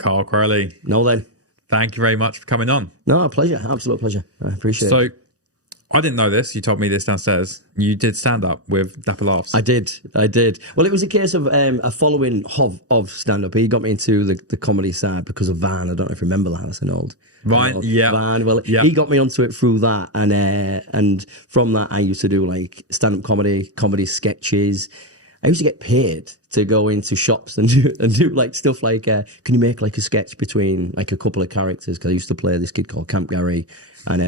Carl Crowley, No, then. thank you very much for coming on. No, a pleasure. Absolute pleasure. I appreciate it. So, I didn't know this. You told me this downstairs. You did stand up with Dapper Laughs. I did. Well, it was a case of a following of stand-up. He got me into the comedy side because of Van. I don't know if you remember that. That's an old... Right, yeah. Van. Well, yeah. he got me onto it through that. And from that, I used to do like stand-up comedy sketches. I used to get paid to go into shops and do like stuff like, can you make like a sketch between like a couple of characters? Because I used to play this kid called Camp Gary, and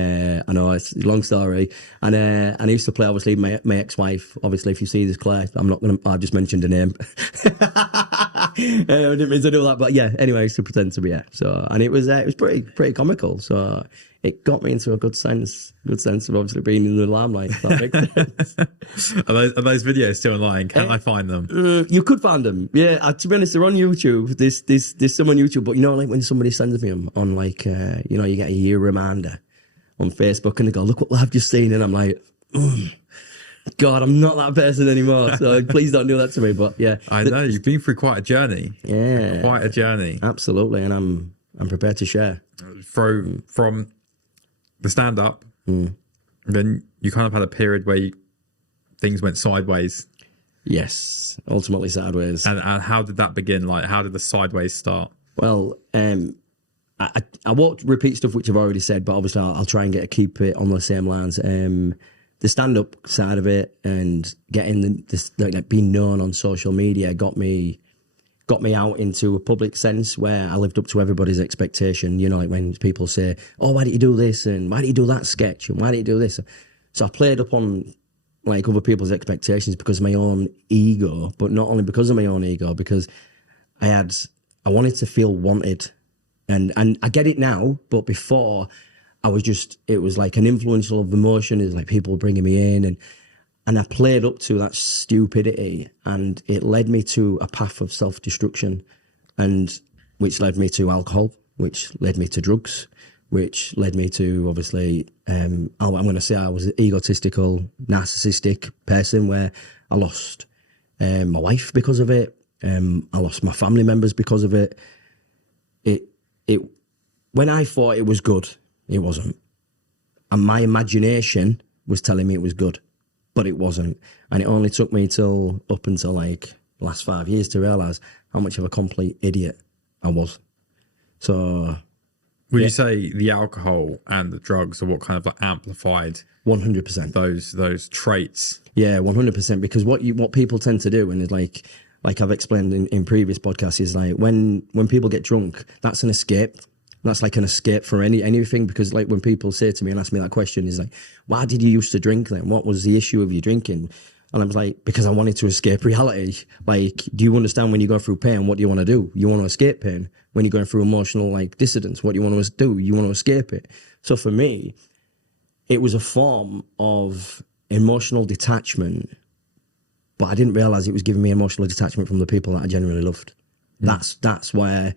I know it's a long story. And I used to play obviously my ex-wife. Obviously, if you see this, Claire, I just mentioned her name. I didn't mean to do that, but yeah. Anyway, I used to pretend to be her. So, and it was pretty comical. So it got me into a good sense of obviously being in the limelight. If that makes sense. Are those videos still online? Can I find them? You could find them. Yeah, to be honest, they're on YouTube. There's some on YouTube, but you know, like when somebody sends me them on like, you know, you get a year reminder on Facebook and they go, look what I've just seen. And I'm like, God, I'm not that person anymore. So please don't do that to me. But yeah. I know, you've been through quite a journey. Yeah. Quite a journey. Absolutely. And I'm prepared to share. From the stand-up, then you kind of had a period where things went sideways. Yes, ultimately sideways. And how did that begin? Like, how did the sideways start? Well, I won't repeat stuff which I've already said, but obviously I'll try and keep it on the same lines. The stand-up side of it and getting this like being known on social media got me out into a public sense where I lived up to everybody's expectation. You know, like when people say, oh, why did you do this? And why did you do that sketch? And why did you do this? So I played up on like other people's expectations because of my own ego, but not only because of my own ego, because I wanted to feel wanted. And I get it now, but before it was like an influential of emotion. It's like people bringing me in and I played up to that stupidity, and it led me to a path of self-destruction, and which led me to alcohol, which led me to drugs, which led me to obviously, I'm going to say I was an egotistical, narcissistic person where I lost my wife because of it. I lost my family members because of it. When I thought it was good, it wasn't. And my imagination was telling me it was good, but it wasn't. And it only took me up until like the last 5 years to realise how much of a complete idiot I was. So... Would you say the alcohol and the drugs are what kind of like amplified 100% those traits? Yeah, 100%. Because what people tend to do, and it's like I've explained in previous podcasts, is like when people get drunk, that's an escape. That's like an escape for anything. Because like when people say to me and ask me that question, is like, why did you used to drink then? What was the issue of you drinking? And I was like, because I wanted to escape reality. Like, do you understand when you go through pain, what do you want to do? You want to escape pain. When you're going through emotional like dissidence, what do you want to do? You want to escape it. So for me, it was a form of emotional detachment, but I didn't realize it was giving me emotional detachment from the people that I genuinely loved. That's where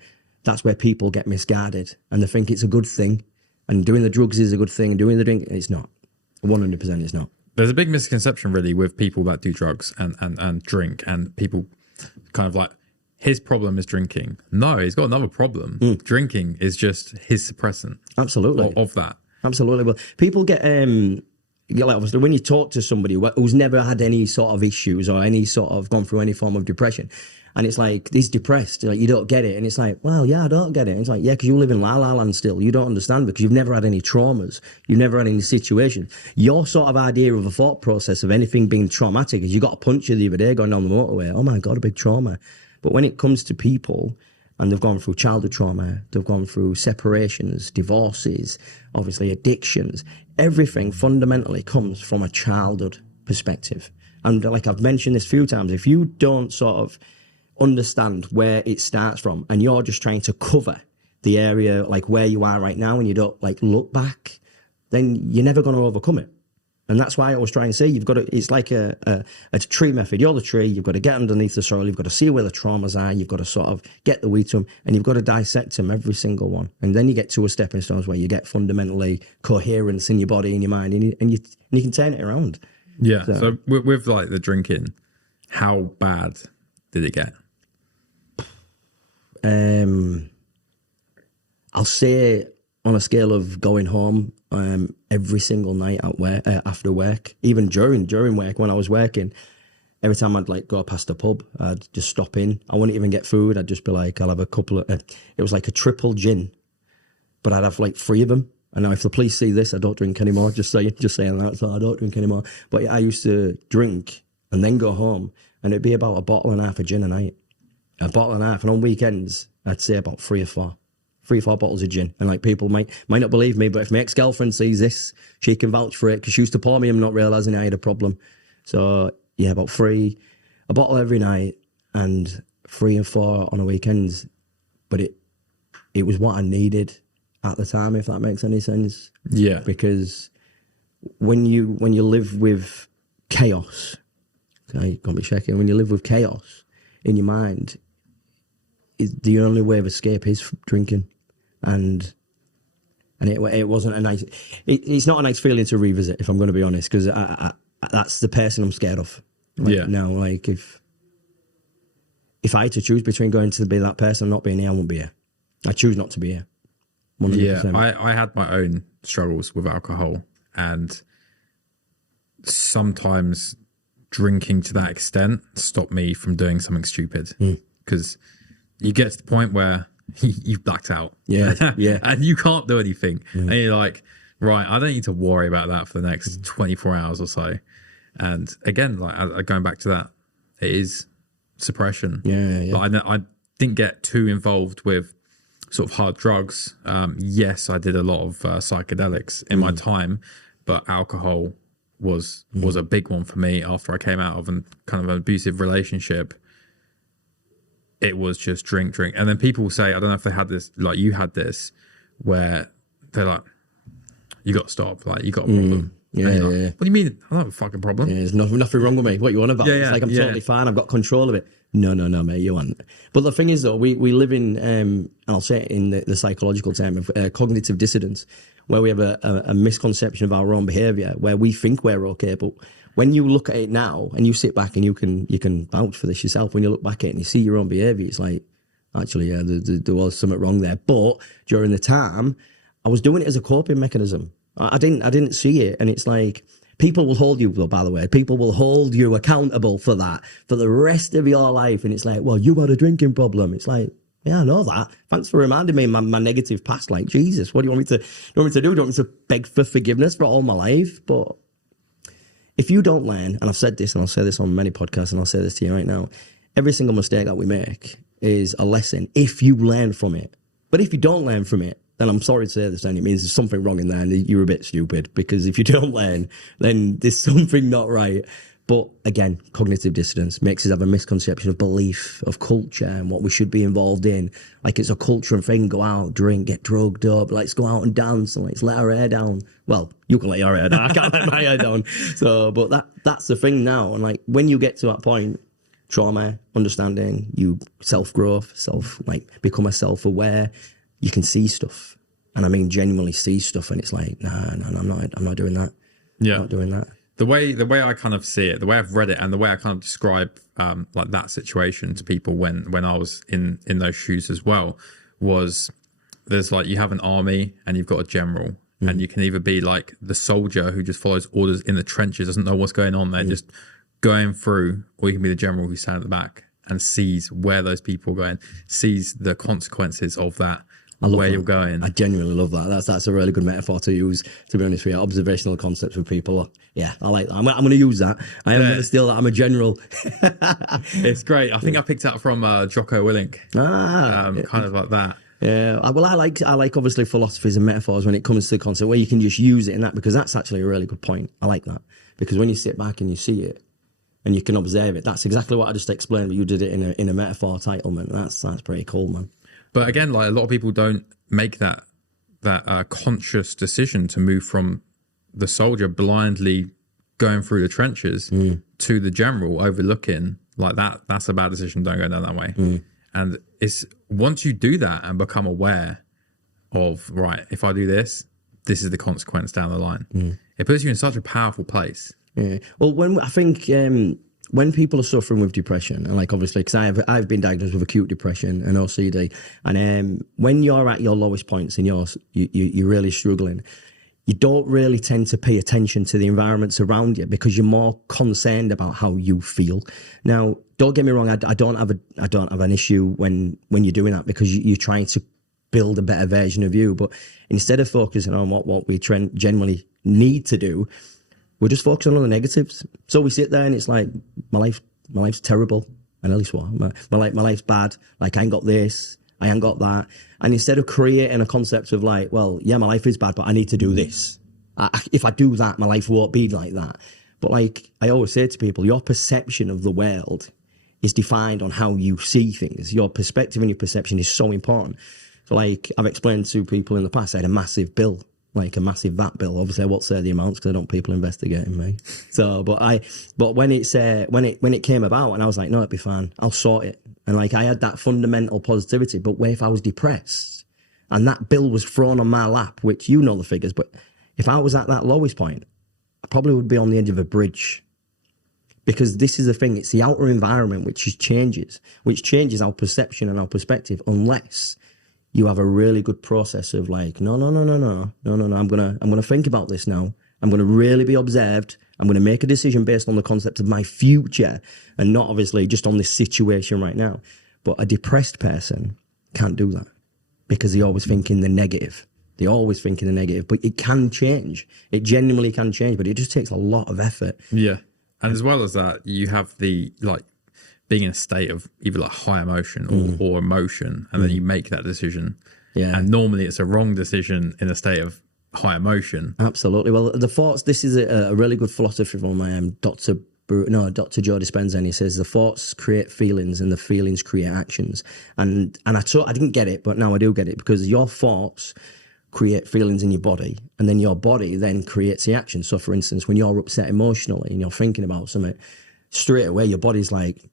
people get misguided and they think it's a good thing, and doing the drugs is a good thing, and doing the drink, it's not. 100% it's not. There's a big misconception really with people that do drugs and drink, and people kind of like, his problem is drinking. No, he's got another problem. Drinking is just his suppressant. Absolutely. Of that. Absolutely. Well, people get like obviously when you talk to somebody who's never had any sort of issues or any sort of gone through any form of depression, and it's like, he's depressed, like, you don't get it. And it's like, well, yeah, I don't get it. And it's like, yeah, because you live in La La Land still. You don't understand because you've never had any traumas. You've never had any situations. Your sort of idea of a thought process of anything being traumatic is you got a puncher the other day going down the motorway. Oh my God, a big trauma. But when it comes to people, and they've gone through childhood trauma, they've gone through separations, divorces, obviously addictions, everything fundamentally comes from a childhood perspective. And like I've mentioned this a few times, if you don't sort of understand where it starts from and you're just trying to cover the area like where you are right now and you don't like look back, then you're never going to overcome it. And that's why I always try and say, you've got to, it's like a tree method. You're the tree, you've got to get underneath the soil, you've got to see where the traumas are, you've got to sort of get the weed to them, and you've got to dissect them, every single one. And then you get to a stepping stones where you get fundamentally coherence in your body and your mind, and you can turn it around. Yeah. So with like the drinking, how bad did it get? I'll say on a scale of going home every single night at work, after work, even during work when I was working, every time I'd like go past a pub, I'd just stop in. I wouldn't even get food. I'd just be like, I'll have a couple of. It was like a triple gin, but I'd have like 3 of them. And now if the police see this, I don't drink anymore. Just saying that, so I don't drink anymore. But yeah, I used to drink and then go home, and it'd be about a bottle and a half of gin a night. A bottle and a half, and on weekends I'd say about 3 or 4 bottles of gin. And like people might not believe me, but if my ex-girlfriend sees this, she can vouch for it because she used to pour me, I'm not realising I had a problem. So yeah, about 3, a bottle every night, and 3 or 4 on the weekends. But it was what I needed at the time, if that makes any sense. Yeah. Because when you live with chaos, okay, you can't be checking. When you live with chaos in your mind, the only way of escape is drinking, and it wasn't a nice. It's not a nice feeling to revisit, if I'm going to be honest, because that's the person I'm scared of. Like, yeah. Now, like if I had to choose between going to be that person and not being here, I wouldn't be here. I choose not to be here. 100%. Yeah, I had my own struggles with alcohol, and sometimes drinking to that extent stopped me from doing something stupid, because you get to the point where you've blacked out. Yeah. And you can't do anything. And you're like, right, I don't need to worry about that for the next 24 hours or so. And again, like going back to that, it is suppression. Yeah. But I didn't get too involved with sort of hard drugs. Yes, I did a lot of psychedelics in my time, but alcohol was a big one for me after I came out of kind of an abusive relationship. It was just drink. And then people will say, I don't know if they had this, like you had this, where they're like, you got to stop, like you got a problem. Yeah. What do you mean? I don't have a fucking problem. Yeah, there's nothing wrong with me. What you want about? It's like I'm totally fine. I've got control of it. No, mate, you aren't. But the thing is, though, we live in, and I'll say it in the psychological term of cognitive dissonance, where we have a misconception of our own behaviour, where we think we're okay. But when you look at it now and you sit back and you can vouch for this yourself, when you look back at it and you see your own behaviour, it's like, actually, yeah, there was something wrong there. But during the time, I was doing it as a coping mechanism. I didn't see it, and it's like people will hold you. Well, by the way, people will hold you accountable for that for the rest of your life, and it's like, well, you had a drinking problem. It's like, yeah, I know that. Thanks for reminding me my negative past. Like, Jesus, what do you want me to do? Do you want me to beg for forgiveness for all my life? But if you don't learn, and I've said this, and I'll say this on many podcasts, and I'll say this to you right now, every single mistake that we make is a lesson if you learn from it. But if you don't learn from it, then I'm sorry to say this, then it means there's something wrong in there and you're a bit stupid, because if you don't learn, then there's something not right. But again, cognitive dissonance makes us have a misconception of belief, of culture and what we should be involved in. Like it's a culture and thing, go out, drink, get drugged up, let's go out and dance and let's let our hair down. Well, you can let your hair down, I can't let my hair down. So, but that's the thing now. And like when you get to that point, trauma, understanding, you self-growth, become a self-aware, you can see stuff, and I mean genuinely see stuff, and it's like, no, I'm not doing that. Yeah, I'm not doing that. The way I kind of see it, the way I've read it, and the way I kind of describe like that situation to people when I was in those shoes as well, was there's like you have an army and you've got a general, and you can either be like the soldier who just follows orders in the trenches, doesn't know what's going on there, just going through, or you can be the general who stands at the back and sees where those people are going, sees the consequences of that. Where you're going. I genuinely love that. That's a really good metaphor to use, to be honest with you. Observational concepts with people. Yeah, I like that. I'm going to use that. I am going to steal that. I'm a general. It's great. I think I picked that from Jocko Willink. Kind of like that. Yeah. Well, I like obviously philosophies and metaphors when it comes to the concept where you can just use it in that, because that's actually a really good point. I like that, because when you sit back and you see it and you can observe it, that's exactly what I just explained. But you did it in a metaphor titlement. That's pretty cool, man. But again, like a lot of people don't make that conscious decision to move from the soldier blindly going through the trenches to the general overlooking like that. That's a bad decision. Don't go down that way. And it's once you do that and become aware of, right, if I do this, this is the consequence down the line. It puts you in such a powerful place. Yeah. Well, when I think when people are suffering with depression, and like obviously, because I've been diagnosed with acute depression and OCD, and when you're at your lowest points and you're really struggling, you don't really tend to pay attention to the environments around you because you're more concerned about how you feel. Now, don't get me wrong, I don't have an issue when you're doing that, because you're trying to build a better version of you. But instead of focusing on what we generally need to do, we're just focusing on the negatives. So we sit there and it's like, my life's terrible. I nearly swore. My life's bad. Like, I ain't got this, I ain't got that. And instead of creating a concept of like, well, yeah, my life is bad, but I need to do this. If I do that, my life won't be like that. But like I always say to people, your perception of the world is defined on how you see things. Your perspective and your perception is so important. So like I've explained to people in the past, I had a massive bill, like a massive VAT bill. Obviously, I won't say the amounts because I don't want people investigating me. So, but when it came about, and I was like, no, it'll be fine. I'll sort it. And like I had that fundamental positivity. But what if I was depressed and that bill was thrown on my lap, which you know the figures, but if I was at that lowest point, I probably would be on the edge of a bridge. Because this is the thing, it's the outer environment which changes our perception and our perspective, unless you have a really good process of like, no, I'm gonna think about this now. I'm gonna really be observed. I'm gonna make a decision based on the concept of my future and not obviously just on this situation right now. But a depressed person can't do that because they're always thinking the negative. They're always thinking the negative, but it can change. It genuinely can change, but it just takes a lot of effort. Yeah. And as well as that, you have the like being in a state of either like high emotion or emotion, and then you make that decision. Yeah. And normally it's a wrong decision in a state of high emotion. Absolutely. Well, the thoughts, this is a really good philosophy from Dr. Joe Dispenza, and he says the thoughts create feelings and the feelings create actions. And I didn't get it, but now I do get it, because your thoughts create feelings in your body, and then your body then creates the action. So for instance, when you're upset emotionally and you're thinking about something, straight away your body's like,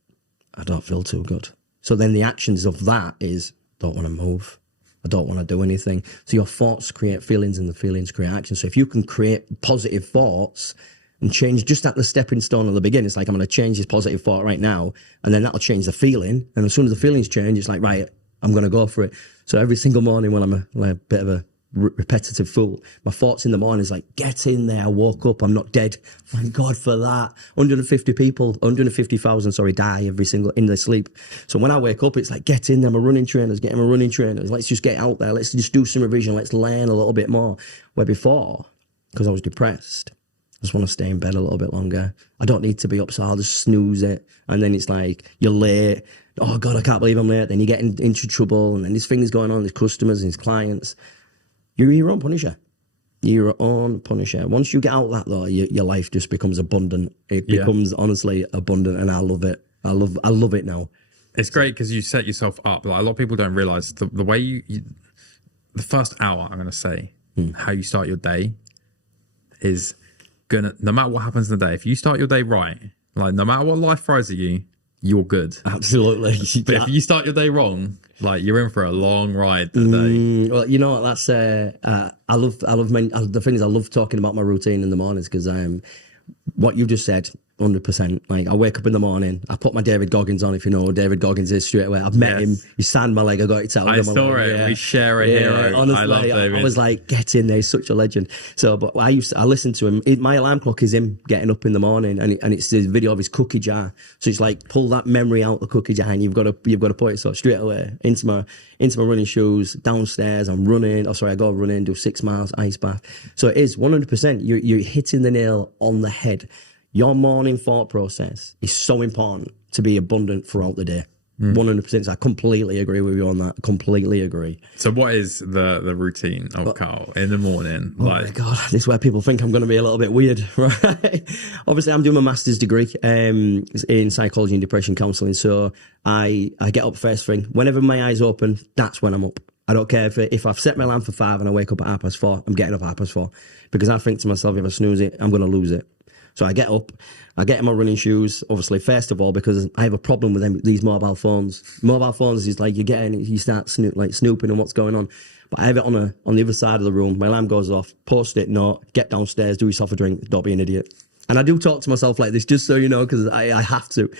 I don't feel too good. So then the actions of that is, don't want to move, I don't want to do anything. So your thoughts create feelings and the feelings create action. So if you can create positive thoughts and change just at the stepping stone of the beginning, it's like, I'm going to change this positive thought right now, and then that'll change the feeling. And as soon as the feelings change, it's like, right, I'm going to go for it. So every single morning when I'm a bit of a repetitive fool, my thoughts in the morning is like, get in there, I woke up, I'm not dead, thank God for that. 150,000 die every single in their sleep. So when I wake up, it's like, get in there, my running trainers, get him a running trainers, let's just get out there, let's just do some revision, let's learn a little bit more. Where before, because I was depressed, I just want to stay in bed a little bit longer, I don't need to be up, so I'll just snooze it. And then it's like, you're late, oh God, I can't believe I'm late. Then you get into trouble, and then there's things going on, there's customers and there's clients. You're your own punisher. You're your own punisher. Once you get out that though, your life just becomes abundant. It becomes honestly abundant, and I love it. I love it now. It's great because you set yourself up. Like, a lot of people don't realize the way you the first hour, I'm going to say, how you start your day is gonna, no matter what happens in the day, if you start your day right, like no matter what life throws at you, you're good. Absolutely. But if you start your day wrong, like you're in for a long ride today. Well, you know what? That's the thing is, I love talking about my routine in the mornings, because what you just said, 100%. Like, I wake up in the morning, I put my David Goggins on, if you know who David Goggins is, straight away. I've met him. He signed my leg. I got it out. I saw it. Yeah. We share a hero. Honestly, I love David. I was like, get in there. He's such a legend. So, but I listen to him. My alarm clock is him getting up in the morning, and it's this video of his cookie jar. So it's like, pull that memory out the cookie jar, and you've got to put it so straight away into my running shoes, downstairs. I'm running. Oh, sorry, I go running, do 6 miles, ice bath. So it is 100%. You're hitting the nail on the head. Your morning thought process is so important to be abundant throughout the day. 100%. So I completely agree with you on that. Completely agree. So what is the routine of Carl in the morning? Oh my God, this is where people think I'm going to be a little bit weird, right? Obviously, I'm doing my master's degree in psychology and depression counselling. So I get up first thing. Whenever my eyes open, that's when I'm up. I don't care if I've set my alarm for 5 and I wake up at 4:30, I'm getting up at 4:30. Because I think to myself, if I snooze it, I'm going to lose it. So I get up, I get in my running shoes, obviously, first of all, because I have a problem with these mobile phones. Mobile phones is like, you start snooping on what's going on. But I have it on the other side of the room. My alarm goes off, post-it note, get downstairs, do yourself a drink, don't be an idiot. And I do talk to myself like this, just so you know, because I have to.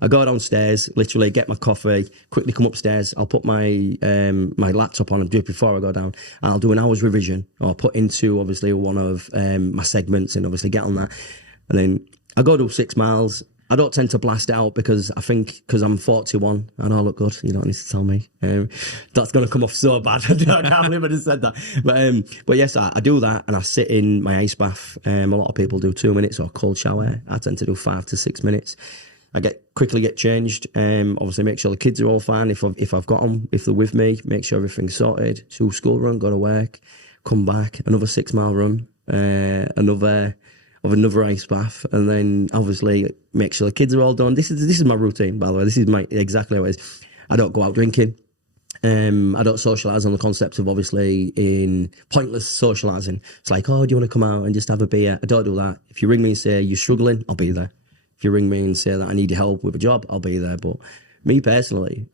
I go downstairs, literally get my coffee, quickly come upstairs. I'll put my my laptop on and do it before I go down. And I'll do an hour's revision, or I'll put into, obviously, one of my segments and obviously get on that. And then I go do 6 miles. I don't tend to blast it out because I think, because I'm 41 and I look good, you don't need to tell me. That's going to come off so bad. I can't believe I just said that. But yes, I do that, and I sit in my ice bath. A lot of people do 2 minutes or cold shower. I tend to do 5 to 6 minutes. I quickly get changed. Obviously, make sure the kids are all fine. If I've got them, if they're with me, make sure everything's sorted. Do school run, go to work, come back, another 6 mile run, another ice bath, and then obviously make sure the kids are all done. This is my routine, by the way. This is exactly how it is. I don't go out drinking. I don't socialise on the concept of, obviously, in pointless socialising. It's like, oh, do you want to come out and just have a beer? I don't do that. If you ring me and say you're struggling, I'll be there. If you ring me and say that I need your help with a job, I'll be there. But me personally,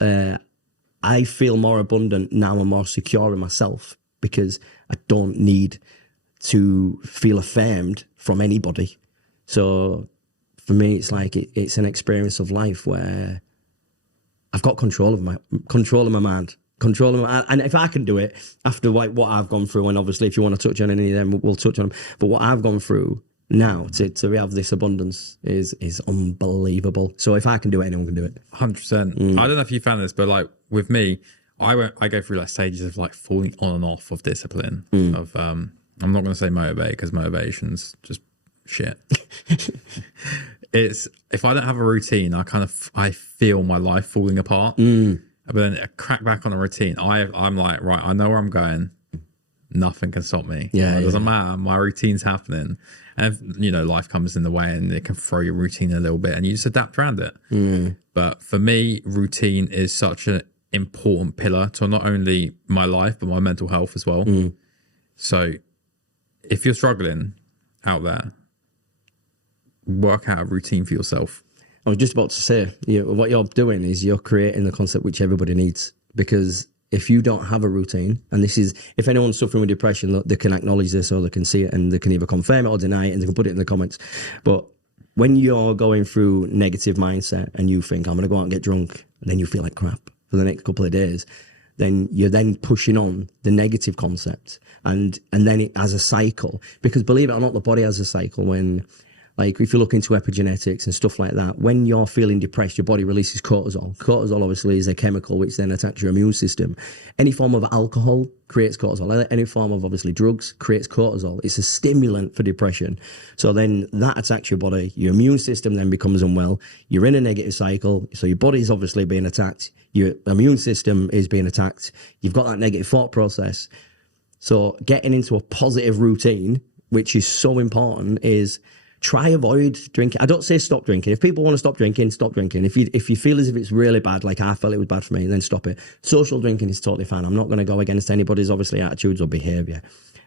I feel more abundant now and more secure in myself because I don't need to feel affirmed from anybody. So for me, it's like it's an experience of life where I've got control of my mind, and if I can do it after what I've gone through, and obviously if you want to touch on any of them, we'll touch on them. But what I've gone through now to have this abundance is unbelievable. So if I can do it, anyone can do it. 100%. I don't know if you found this, but like with me, I go through like stages of like falling on and off of discipline. Of I'm not going to say motivate, because motivation's just shit. It's, if I don't have a routine, I feel my life falling apart. But then I crack back on a routine. I'm like, right, I know where I'm going. Nothing can stop me. It doesn't matter. My routine's happening. And, you know, life comes in the way and it can throw your routine a little bit and you just adapt around it. But for me, routine is such an important pillar to not only my life, but my mental health as well. So if you're struggling out there, work out a routine for yourself. I was just about to say, what you're doing is you're creating the concept which everybody needs. Because if you don't have a routine, and this is, if anyone's suffering with depression, look, they can acknowledge this or they can see it and they can either confirm it or deny it and they can put it in the comments. But when you're going through negative mindset and you think, I'm going to go out and get drunk, and then you feel like crap for the next couple of days, then you're then pushing on the negative concept. And then it has a cycle. Because believe it or not, the body has a cycle. When, like, if you look into epigenetics and stuff like that, when you're feeling depressed, your body releases cortisol. Cortisol, obviously, is a chemical which then attacks your immune system. Any form of alcohol creates cortisol. Any form of, obviously, drugs creates cortisol. It's a stimulant for depression. So then that attacks your body. Your immune system then becomes unwell. You're in a negative cycle. So your body's obviously being attacked. Your immune system is being attacked. You've got that negative thought process. So getting into a positive routine, which is so important, is try avoid drinking. I don't say stop drinking. If people want to stop drinking, stop drinking. If you feel as if it's really bad, like I felt it was bad for me, then stop it. Social drinking is totally fine. I'm not going to go against anybody's, obviously, attitudes or behaviour.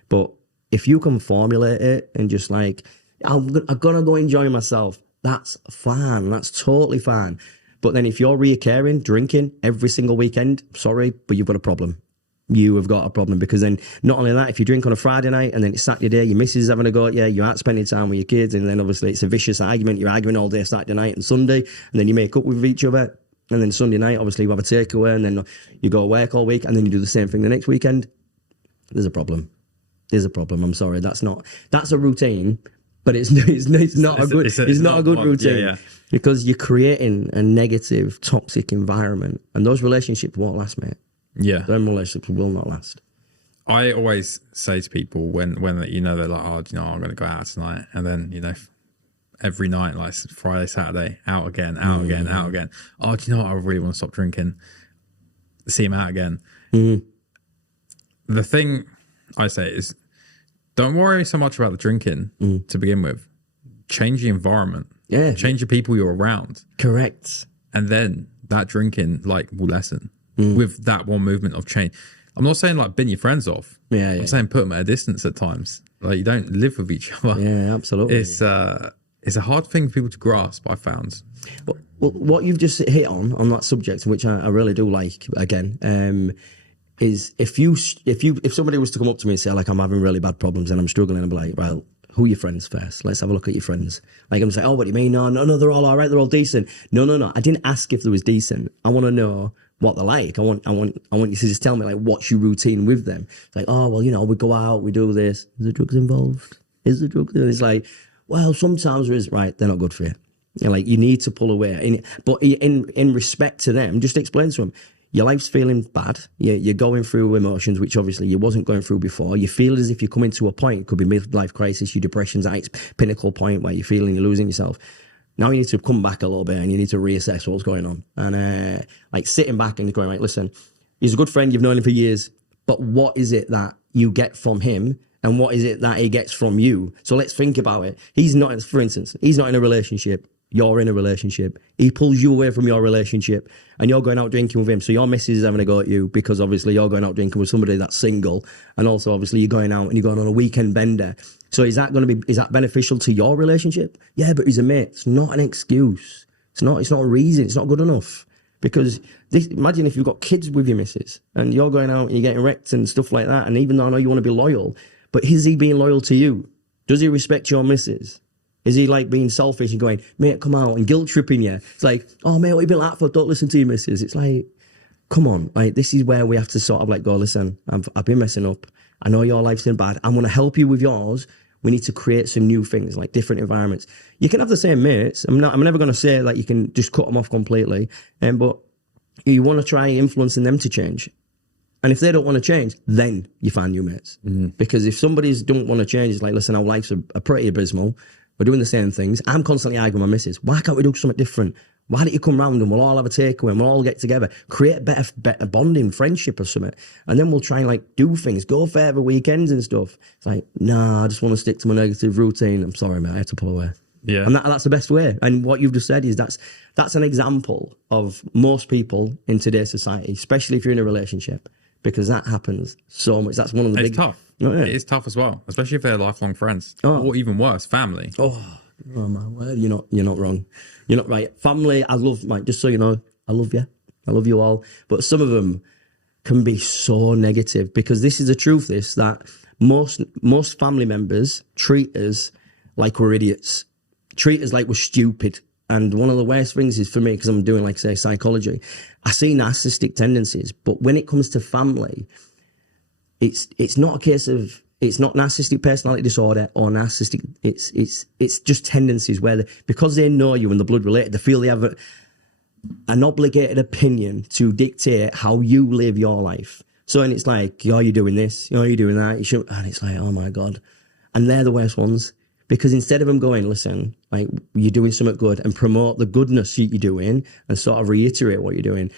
But if you can formulate it and just like, I'm going to go enjoy myself, that's fine. That's totally fine. But then if you're reoccurring drinking every single weekend, sorry, but you've got a problem. You have got a problem, because then not only that, if you drink on a Friday night and then it's Saturday day, your missus is having a go at you, you're out spending time with your kids, and then obviously it's a vicious argument. You're arguing all day Saturday night and Sunday, and then you make up with each other, and then Sunday night obviously you have a takeaway, and then you go to work all week, and then you do the same thing the next weekend. There's a problem. I'm sorry, that's a routine, but it's not a good routine. Because you're creating a negative, toxic environment, and those relationships won't last, mate. Yeah, them relationships will not last. I always say to people when you know, they're like, oh, you know, I'm going to go out tonight, and then, you know, every night, like Friday, Saturday, out again. Oh, do you know what? I really want to stop drinking. See him out again. The thing I say is, don't worry so much about the drinking to begin with. Change the environment. Yeah, change the people you're around. Correct. And then that drinking will lessen. With that one movement of change. I'm not saying bin your friends off. I'm saying put them at a distance at times. Like, you don't live with each other. Yeah, absolutely. It's a hard thing for people to grasp, I found. Well, what you've just hit on that subject, which I really do like, again, is if somebody was to come up to me and say, like, I'm having really bad problems and I'm struggling, and be like, well, who are your friends first? Let's have a look at your friends. Like, I'm just like, oh, what do you mean? No, they're all right. They're all decent. No. I didn't ask if they was decent. I want to know what they're like. I want you to just tell me, like, what's your routine with them? It's like, oh, well, we go out, we do this. Is there drugs involved? Is there drugs? And it's like, well, sometimes there is. Right, they're not good for you. Like, you need to pull away. But in respect to them, just explain to them, your life's feeling bad. You're going through emotions, which obviously you wasn't going through before. You feel as if you're coming to a point, it could be midlife crisis, your depression's at its pinnacle point where you're feeling you're losing yourself. Now you need to come back a little bit and you need to reassess what's going on. And like sitting back and going, like, listen, he's a good friend, you've known him for years, but what is it that you get from him? And what is it that he gets from you? So let's think about it. He's not, for instance, he's not in a relationship. You're in a relationship. He pulls you away from your relationship and you're going out drinking with him. So your missus is having a go at you because obviously you're going out drinking with somebody that's single. And also obviously you're going out and you're going on a weekend bender. So is that beneficial to your relationship? Yeah, but he's a mate. It's not an excuse. It's not a reason. It's not good enough. Because imagine if you've got kids with your missus and you're going out and you're getting wrecked and stuff like that. And even though I know you want to be loyal, but is he being loyal to you? Does he respect your missus? Is he like being selfish and going, mate, come out, and guilt tripping you? It's like, oh, mate, what you been like for? Don't listen to your missus. It's like, come on. Like, this is where we have to sort of like go, listen, I've been messing up. I know your life's been bad. I'm going to help you with yours. We need to create some new things, like different environments. You can have the same mates. I'm never going to say like you can just cut them off completely. But you want to try influencing them to change. And if they don't want to change, then you find new mates. Mm-hmm. Because if somebody's don't want to change, it's like, listen, our lives are pretty abysmal. We're doing the same things. I'm constantly arguing with my missus. Why can't we do something different? Why don't you come round and we'll all have a takeaway and we'll all get together, create better bonding, friendship or something. And then we'll try and like do things, go further weekends and stuff. It's like, nah, I just want to stick to my negative routine. I'm sorry, mate, I have to pull away. Yeah. And that's the best way. And what you've just said is that's an example of most people in today's society, especially if you're in a relationship, because that happens so much. That's one of the It's tough. Oh, yeah. It is tough as well, especially if they're lifelong friends, or even worse, family. Oh my word, you're not wrong. You're not right. Family, I love, Mike. Just so you know, I love you. I love you all. But some of them can be so negative because this is the truth. That most family members treat us like we're idiots, treat us like we're stupid. And one of the worst things is for me, because I'm doing, like, say, psychology, I see narcissistic tendencies. But when it comes to family, it's not a case of, it's not narcissistic personality disorder or narcissistic, it's just tendencies where because they know you and the blood related, they feel they have an obligated opinion to dictate how you live your life. So, and it's like, oh, you're doing this, oh, you're doing that, you shouldn't, and it's like, oh my God. And they're the worst ones. Because instead of them going, listen, like, you're doing something good and promote the goodness you're doing and sort of reiterate what you're doing,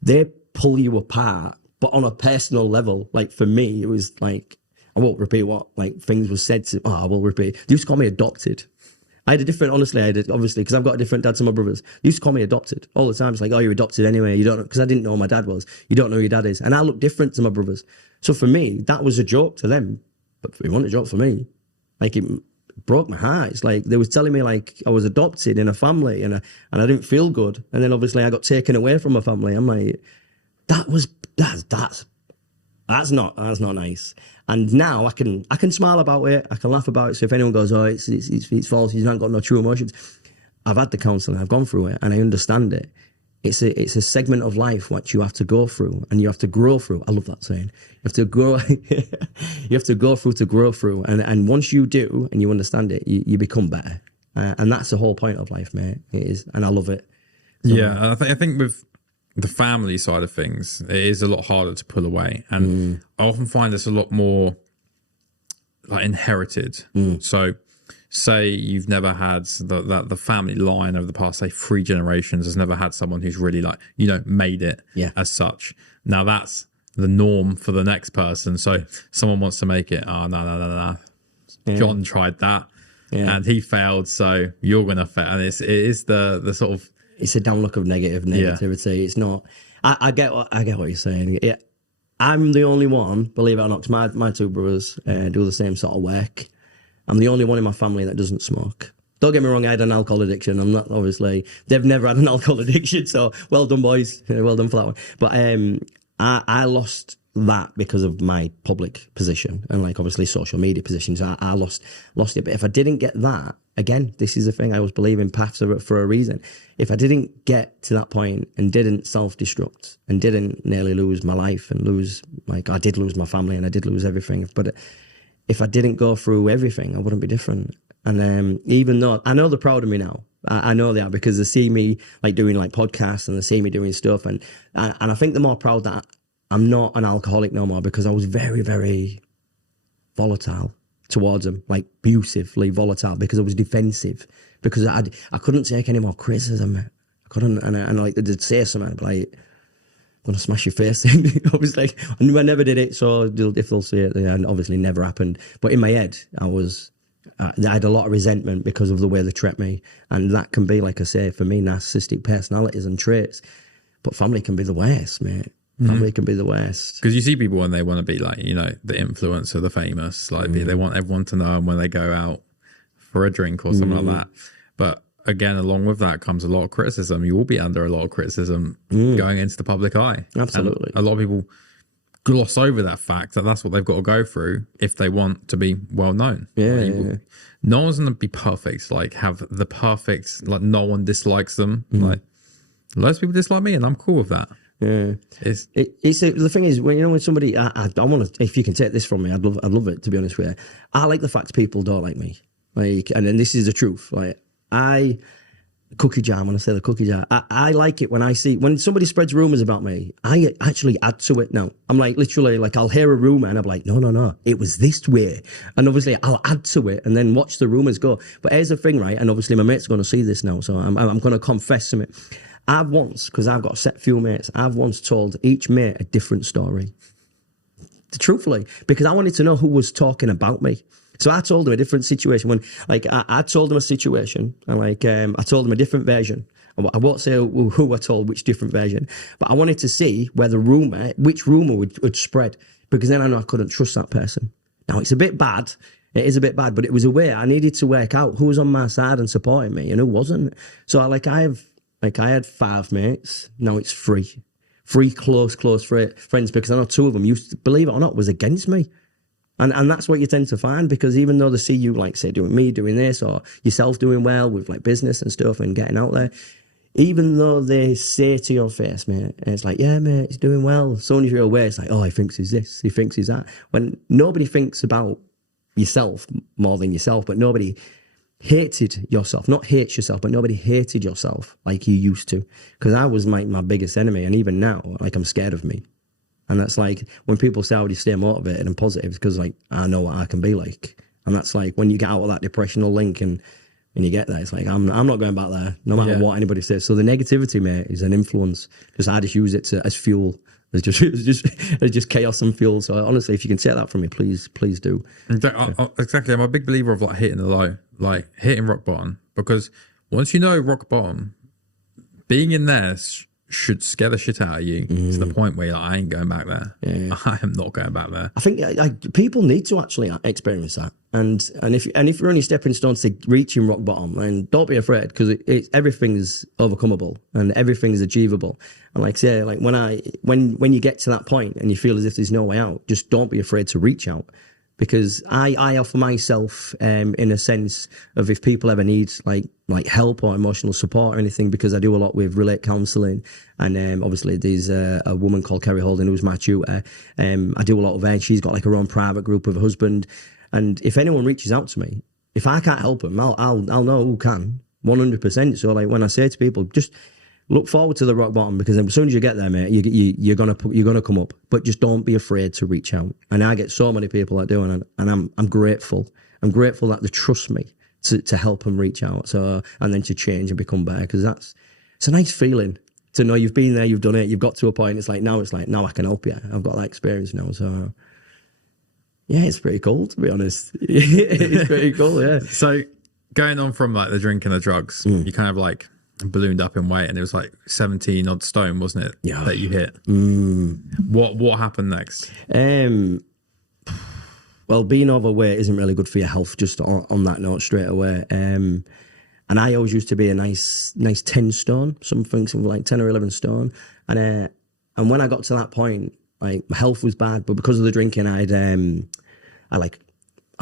they pull you apart. But on a personal level, like for me, it was like, I won't repeat what like things were said to, I will repeat. They used to call me adopted. I had a different, honestly, obviously, because I've got a different dad to my brothers. They used to call me adopted all the time. It's like, oh, you're adopted anyway. You don't know, because I didn't know who my dad was. You don't know who your dad is. And I look different to my brothers. So for me, that was a joke to them. But it wasn't a joke for me. Like, it broke my heart. It's like they was telling me like I was adopted in a family and I didn't feel good. And then obviously I got taken away from my family. I'm like, that's not nice. And now I can smile about it. I can laugh about it. So if anyone goes, oh, it's false, he's not got no true emotions. I've had the counselling, I've gone through it and I understand it. It's a segment of life which you have to go through and you have to grow through. I love that saying. You have to grow. You have to go through to grow through. And once you do and you understand it, you become better. And that's the whole point of life, mate. It is, and I love it. So, yeah, I think with the family side of things, it is a lot harder to pull away. And I often find it's a lot more like inherited. So say you've never had the family line over the past, say, 3 generations has never had someone who's really like, made it as such. Now that's the norm for the next person. So someone wants to make it. Oh, no. Yeah. John tried that and he failed. So you're going to fail. And it is the sort of, it's a down look of negativity. Yeah. It's not, I get what you're saying. Yeah. I'm the only one, believe it or not, because my 2 brothers do the same sort of work. I'm the only one in my family that doesn't smoke. Don't get me wrong, I had an alcohol addiction. I'm not, obviously, they've never had an alcohol addiction, so well done, boys. Well done for that one. But I lost that because of my public position and like obviously social media positions. I lost it. But if I didn't get that, again, this is the thing, I always believe in paths for a reason. If I didn't get to that point and didn't self-destruct and didn't nearly lose my life and lose, like I did lose my family and I did lose everything, but if I didn't go through everything, I wouldn't be different. And even though I know they're proud of me now, I know they are, because they see me like doing like podcasts and they see me doing stuff, and I think they're more proud that I'm not an alcoholic no more, because I was very, very volatile towards them, like abusively volatile, because I was defensive, because I couldn't take any more criticism. I couldn't, and like they'd say something, I'd be like, I'm gonna smash your face in. Obviously, I knew I never did it, so if they'll see it, and obviously never happened. But in my head, I had a lot of resentment because of the way they treat me, and that can be, like I say, for me, narcissistic personalities and traits. But family can be the worst, mate. Family can be the worst. Because you see people when they want to be like, you know, the influencer, the famous, like they want everyone to know them when they go out for a drink or something like that. But again, along with that comes a lot of criticism. You will be under a lot of criticism going into the public eye. Absolutely. And a lot of people gloss over that fact that that's what they've got to go through if they want to be well known. Yeah, No one's going to be perfect, like have the perfect, like no one dislikes them. Like loads of people dislike me and I'm cool with that. Yeah, the thing is, when somebody, I want to, if you can take this from me, I'd love it, to be honest with you. I like the fact people don't like me, like, and then this is the truth. Like cookie jar. When I say the cookie jar, I like it when somebody spreads rumors about me. I actually add to it now. I'm like literally like I'll hear a rumor and I'm like, no, it was this way, and obviously I'll add to it and then watch the rumors go. But here's the thing, right? And obviously my mate's going to see this now, so I'm going to confess something. I've once, because I've got a set few mates, I've once told each mate a different story. Truthfully, because I wanted to know who was talking about me. So I told them a different situation. When, like, I told them a situation, and like, I told them a different version. I won't say who I told which different version, but I wanted to see where which rumor would spread, because then I know I couldn't trust that person. Now it's a bit bad. It is a bit bad, but it was a way I needed to work out who was on my side and supporting me and who wasn't. So I had 5 mates. Now it's 3 close friends, because I know 2 of them used to, believe it or not, was against me. And that's what you tend to find, because even though they see you, like, say, doing this, or yourself doing well with, like, business and stuff and getting out there, even though they say to your face, mate, and it's like, yeah, mate, he's doing well. As soon as you're aware, it's like, oh, he thinks he's this, he thinks he's that. When nobody thinks about yourself more than yourself, but nobody hated yourself, not hates yourself, but nobody hated yourself like you used to. Because I was my biggest enemy, and even now, like, I'm scared of me. And that's like, when people say, how do you stay motivated and positive? Because, like, I know what I can be like. And that's like, when you get out of that depressional link and you get there, it's like, I'm not going back there, no matter what anybody says. So the negativity, mate, is an influence. I just use it as fuel. It's just chaos and fuel. So honestly, if you can take that from me, please do. Exactly. I'm a big believer of like hitting the low, like hitting rock bottom, because once you know rock bottom, being in there should scare the shit out of you to the point where you're like, I ain't going back there. Yeah. I am not going back there. I think people need to actually experience that. And if you're only stepping stones to reaching rock bottom, then don't be afraid, because everything's overcomable and everything's achievable. And like say, like when you get to that point and you feel as if there's no way out, just don't be afraid to reach out. Because I offer myself in a sense of, if people ever need like help or emotional support or anything, because I do a lot with Relate Counselling, and obviously there's a woman called Kerry Holden who's my tutor. I do a lot with her, and she's got like her own private group with her husband. And if anyone reaches out to me, if I can't help them, I'll know who can, 100%. So like when I say to people, just look forward to the rock bottom, because as soon as you get there, mate, you're gonna come up. But just don't be afraid to reach out. And I get so many people that do, and I'm grateful. I'm grateful that they trust me to help them reach out. So, and then to change and become better, because it's a nice feeling to know you've been there, you've done it, you've got to a point. It's like now I can help you. I've got that experience now. So yeah, it's pretty cool, to be honest. It's pretty cool. Yeah. So going on from like the drink and the drugs, you kind of like ballooned up in weight, and it was like 17 odd stone, wasn't it? Yeah. That you hit. What happened next? Well, being overweight isn't really good for your health, just on that note straight away. And I always used to be a nice 10 stone, something like 10 or 11 stone. And when I got to that point, Like my health was bad, but because of the drinking, I'll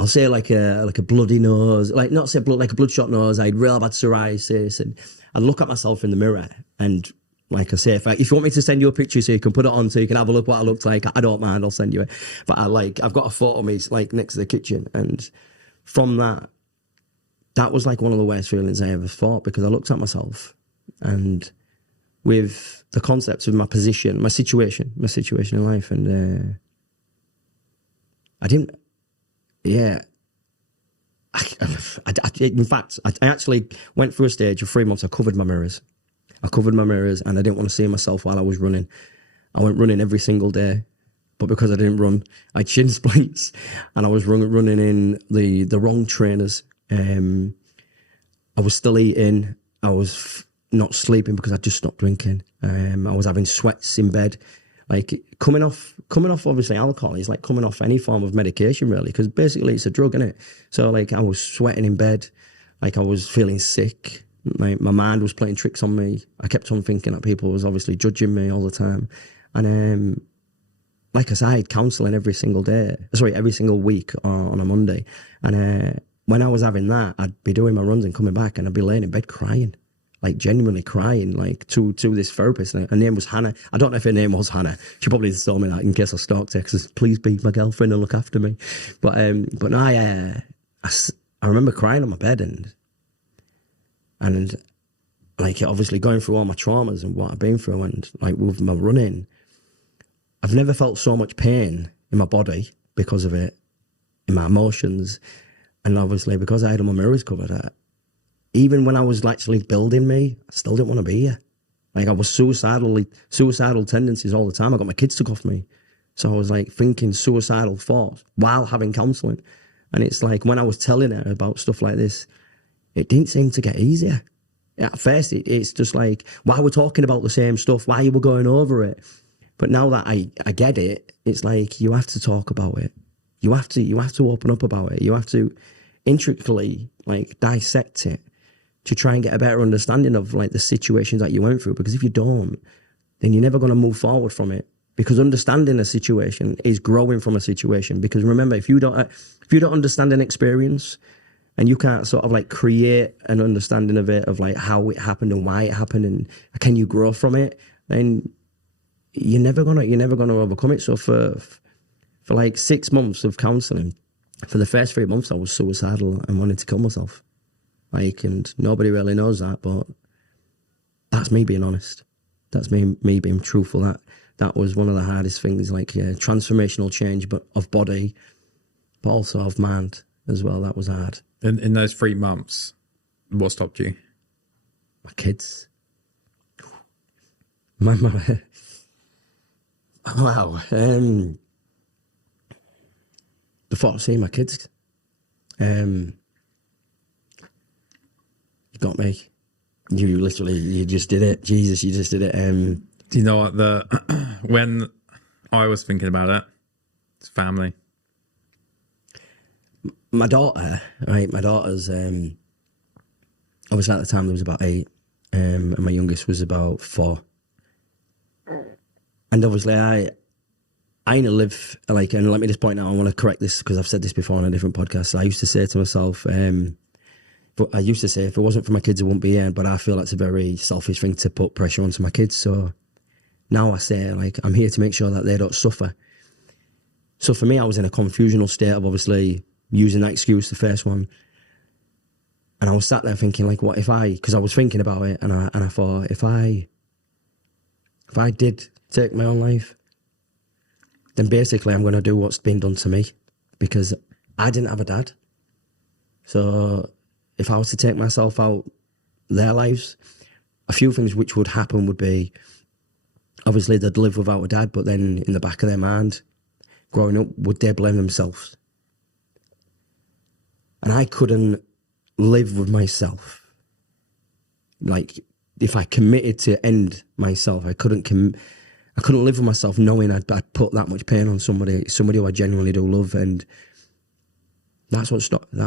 say like a bloody nose, like not say blood, like a bloodshot nose. I had real bad psoriasis, and I'd look at myself in the mirror, and like I say, if you want me to send you a picture so you can put it on so you can have a look what I looked like, I don't mind, I'll send you it. But I've got a photo of me like next to the kitchen, and from that was like one of the worst feelings I ever fought, because I looked at myself, and with the concepts of my position, my situation in life, and I didn't. Yeah. In fact, I actually went through a stage of 3 months. I covered my mirrors, and I didn't want to see myself while I was running. I went running every single day, but because I didn't run, I had shin splints, and I was running in the wrong trainers. I was still eating. I was not sleeping because I just stopped drinking. I was having sweats in bed. Like coming off obviously alcohol is like coming off any form of medication, really, because basically it's a drug, isn't it? So like I was sweating in bed, like I was feeling sick. Like my mind was playing tricks on me. I kept on thinking that people was obviously judging me all the time. And like I said, I had counselling every single week on a Monday. And when I was having that, I'd be doing my runs and coming back, and I'd be laying in bed crying. Like genuinely crying, like to this therapist. Her name was Hannah. I don't know if her name was Hannah. She probably told me that in case I stalked her, because please be my girlfriend and look after me. But no, I remember crying on my bed, and like obviously going through all my traumas and what I've been through, and like with my running, I've never felt so much pain in my body because of it, in my emotions, and obviously because I had all my mirrors covered. Even when I was actually building me, I still didn't want to be here. Like I was suicidal tendencies all the time. I got my kids took off me. So I was like thinking suicidal thoughts while having counselling. And it's like when I was telling her about stuff like this, it didn't seem to get easier. At first, it's just like, why we're talking about the same stuff, why you were going over it. But now that I get it, it's like you have to talk about it. You have to open up about it. You have to intricately like dissect it, to try and get a better understanding of like the situations that you went through. Because if you don't, then you're never going to move forward from it. Because understanding a situation is growing from a situation. Because remember, if you don't understand an experience, and you can't sort of like create an understanding of it, of like how it happened and why it happened, and can you grow from it, then you're never gonna overcome it. So for like 6 months of counselling, for the first 3 months I was suicidal and wanted to kill myself. Like, and nobody really knows that, but that's me being honest. That's me being truthful. That was one of the hardest things, like transformational change, but of body, but also of mind as well. That was hard. In those 3 months, what stopped you? My kids. My wow. The thought of seeing my kids. Got me. You just did it. Jesus, you just did it. Do you know what when I was thinking about it, it's family. My daughter, right? My daughter's obviously at the time there was about 8, and my youngest was about 4. And obviously I live like, and let me just point out, I want to correct this because I've said this before on a different podcast. I used to say to myself, but I used to say, if it wasn't for my kids, I wouldn't be here. But I feel that's a very selfish thing to put pressure onto my kids. So now I say, like, I'm here to make sure that they don't suffer. So for me, I was in a confusional state of obviously using that excuse, the first one. And I was sat there thinking, like, what if because I was thinking about it, and I thought, if I did take my own life, then basically I'm going to do what's been done to me, because I didn't have a dad. So if I was to take myself out their lives, a few things which would happen would be, obviously they'd live without a dad, but then in the back of their mind, growing up, would they blame themselves? And I couldn't live with myself. Like, if I committed to end myself, I couldn't live with myself knowing I'd put that much pain on somebody who I genuinely do love. And that's what stopped me,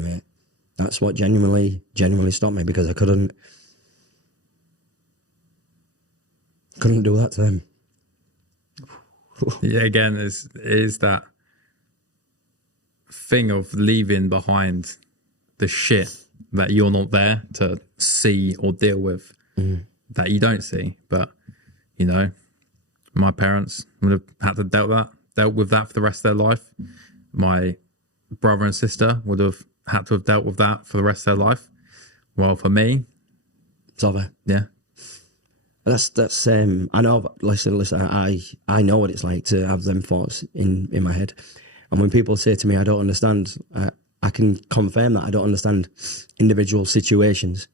mate. That's what genuinely stopped me, because I couldn't do that to them. Yeah, again, is that thing of leaving behind the shit that you're not there to see or deal with, that you don't see. But you know, my parents would have had to dealt with that for the rest of their life. My brother and sister would have had to have dealt with that for the rest of their life. Well, for me, It's over. yeah, That's I know. But listen. I know what it's like to have them thoughts in my head, and when people say to me, "I don't understand," I can confirm that I don't understand individual situations,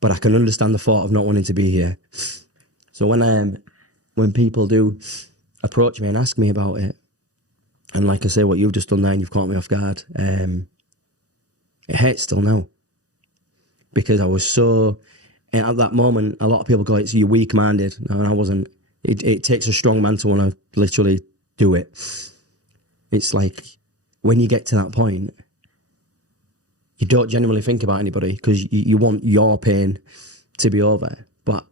but I can understand the thought of not wanting to be here. So when people do approach me and ask me about it, and like I say, what you've just done there, and you've caught me off guard, it hurts still now, because I was so. And at that moment, a lot of people go, "It's you're weak-minded," and I wasn't. It takes a strong man to want to literally do it. It's like when you get to that point, you don't genuinely think about anybody because you want your pain to be over. But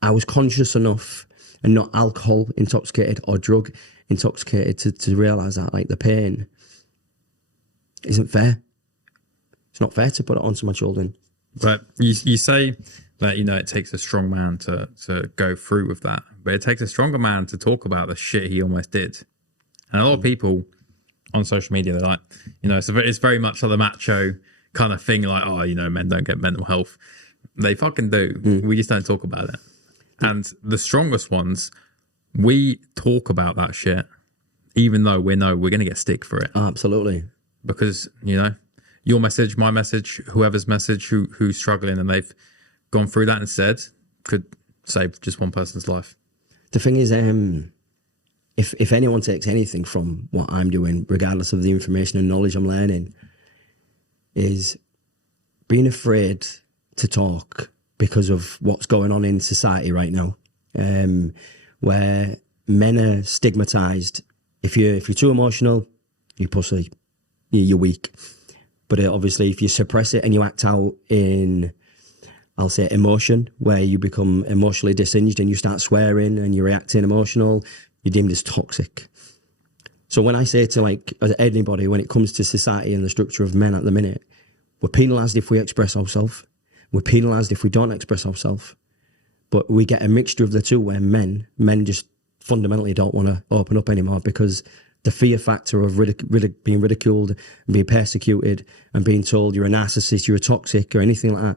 I was conscious enough and not alcohol intoxicated or drug intoxicated to realise that like the pain isn't fair. It's not fair to put it onto my children. but you say that, you know, it takes a strong man to go through with that, but it takes a stronger man to talk about the shit he almost did. And a lot of people on social media, they're like, you know, it's very much like the macho kind of thing, like, oh, you know, men don't get mental health. They fucking do. We just don't talk about it. And the strongest ones, we talk about that shit, even though we know we're going to get stick for it. Absolutely. Because, you know, your message, my message, whoever's message, who's struggling and they've gone through that instead, could save just one person's life. The thing is, if anyone takes anything from what I'm doing, regardless of the information and knowledge I'm learning, is being afraid to talk because of what's going on in society right now, where men are stigmatized. If you're too emotional, you're pussy, you're weak. But obviously, if you suppress it and you act out in, I'll say, emotion, where you become emotionally disinged and you start swearing and you're reacting emotional, you're deemed as toxic. So when I say to like anybody, when it comes to society and the structure of men at the minute, we're penalised if we express ourselves. We're penalised if we don't express ourselves. But we get a mixture of the two where men just fundamentally don't want to open up anymore because the fear factor of being ridiculed and being persecuted and being told you're a narcissist, you're a toxic or anything like that,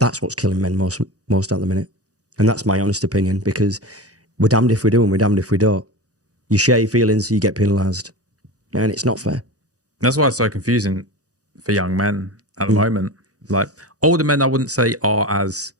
that's what's killing men most at the minute. And that's my honest opinion, because we're damned if we do and we're damned if we don't. You share your feelings, you get penalised. And it's not fair. That's why it's so confusing for young men at the moment. Like, older men, I wouldn't say are as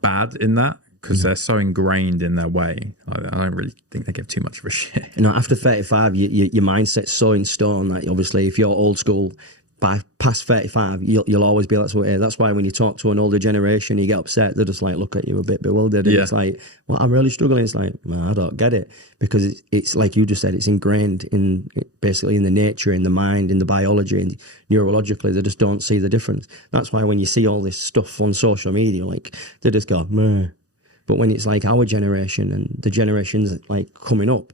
bad in that, because they're so ingrained in their way. I don't really think they give too much of a shit. You know, after 35, your mindset's so in stone that obviously if you're old school, by past 35, you'll always be like, that's why when you talk to an older generation, you get upset. They just like look at you a bit bewildered. And it's like, well, I'm really struggling. It's like, well, I don't get it, because it's like you just said, it's ingrained in basically in the nature, in the mind, in the biology, and neurologically, they just don't see the difference. That's why when you see all this stuff on social media, like they just go, meh. But when it's like our generation and the generations like coming up,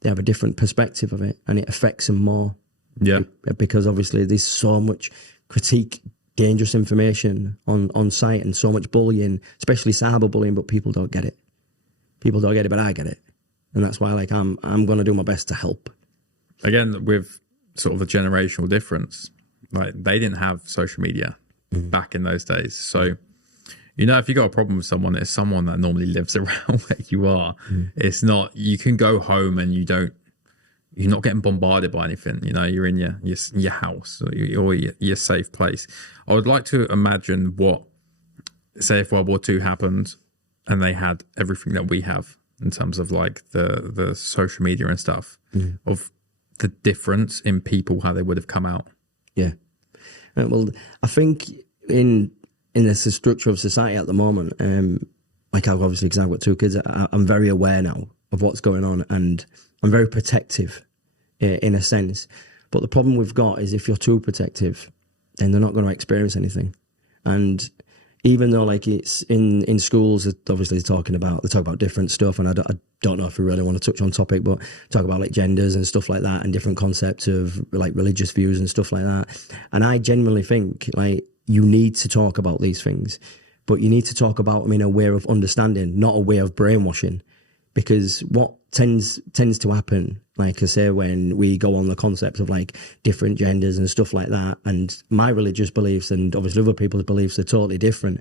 they have a different perspective of it, and it affects them more. Yeah. Because obviously there's so much critique, dangerous information on site, and so much bullying, especially cyberbullying, but people don't get it. People don't get it, but I get it. And that's why like I'm going to do my best to help. Again, with sort of a generational difference, like they didn't have social media back in those days. So, you know, if you got a problem with someone, it's someone that normally lives around where you are. It's not, you can go home and you're not getting bombarded by anything. You know, you're in your house or your safe place. I would like to imagine what, say if World War II happened and they had everything that we have in terms of like the social media and stuff, of the difference in people, how they would have come out. Yeah. Well, I think in the structure of society at the moment, like I've obviously, because I've got two kids, I'm very aware now of what's going on, and I'm very protective in a sense. But the problem we've got is if you're too protective, then they're not going to experience anything. And even though like it's in schools, obviously they talk about different stuff, and I don't know if we really want to touch on topic, but talk about like genders and stuff like that, and different concepts of like religious views and stuff like that. And I genuinely think like you need to talk about these things, but you need to talk about them in a way of understanding, not a way of brainwashing. Because what tends to happen, like I say, when we go on the concept of like different genders and stuff like that, and my religious beliefs and obviously other people's beliefs are totally different,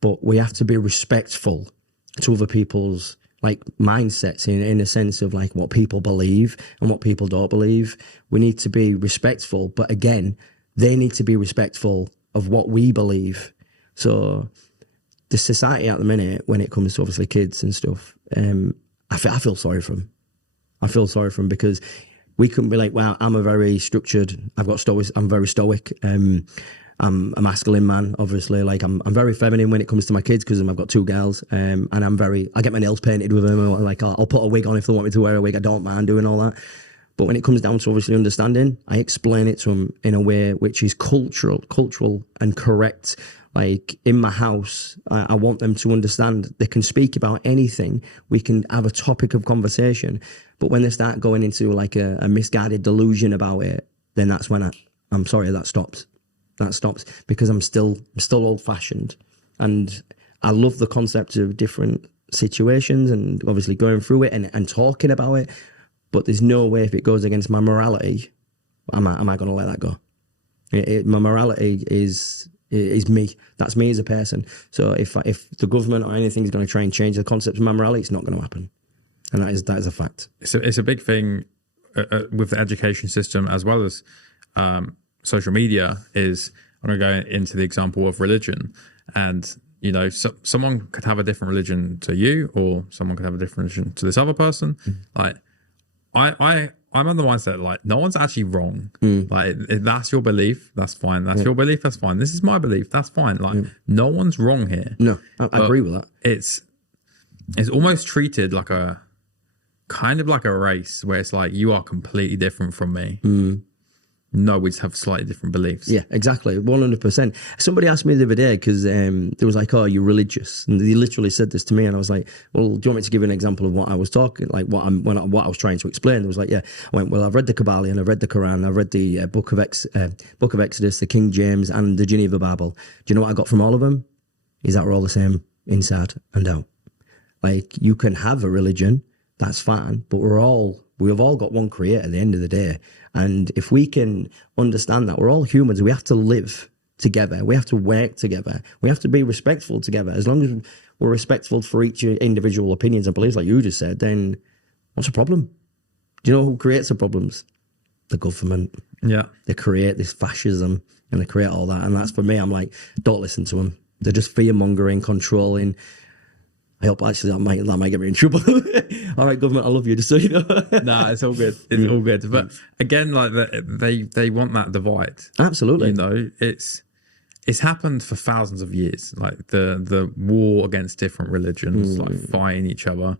but we have to be respectful to other people's like mindsets in a sense of like what people believe and what people don't believe. We need to be respectful, but again, they need to be respectful of what we believe. So the society at the minute, when it comes to obviously kids and stuff, I feel sorry for them. I feel sorry for them because we couldn't be like, wow, I'm a very structured, I'm very stoic. I'm a masculine man, obviously. Like I'm very feminine when it comes to my kids because I've got 2 girls. And I get my nails painted with them. Like I'll put a wig on if they want me to wear a wig. I don't mind doing all that. But when it comes down to obviously understanding, I explain it to them in a way which is cultural and correct. Like in my house, I want them to understand they can speak about anything. We can have a topic of conversation. But when they start going into like a misguided delusion about it, then that's when I'm sorry, that stops. That stops because I'm still old fashioned. And I love the concept of different situations and obviously going through it and talking about it. But there's no way if it goes against my morality, am I going to let that go? My morality is me. That's me as a person. So if the government or anything is going to try and change the concept of my morality, it's not going to happen. And that is a fact. It's a big thing with the education system as well as social media. Is I'm going to go into the example of religion, and you know, someone could have a different religion to you, or someone could have a different religion to this other person. Like I'm on the mindset like no one's actually wrong. Like if that's your belief, that's fine. That's your belief, that's fine. This is my belief, that's fine. Like no one's wrong here. No, I agree with that. It's almost treated like a kind of like a race where it's like you are completely different from me. No, we just have slightly different beliefs. Yeah, exactly, 100%. Somebody asked me the other day because there was like, "Oh, you're religious," and they literally said this to me, and I was like, "Well, do you want me to give you an example of what I was talking, like what I was trying to explain?" It was like, "Yeah." I went, "Well, I've read the Kabbalion, I've read the Quran, I've read the Book of Exodus, the King James, and the Geneva Bible. Do you know what I got from all of them? Is that we're all the same inside and out. Like you can have a religion, that's fine, but we've all got one creator at the end of the day. And if we can understand that we're all humans, we have to live together. We have to work together. We have to be respectful together. As long as we're respectful for each individual opinions and beliefs, like you just said, then what's the problem? Do you know who creates the problems? The government. Yeah. They create this fascism and they create all that. And that's for me, I'm like, don't listen to them. They're just fear-mongering, controlling. I hope actually that might get me in trouble. All right, government, I love you, just so you know. Nah, it's all good. It's all good. But again, like they want that divide. Absolutely. You know, it's happened for thousands of years. Like the war against different religions, like fighting each other.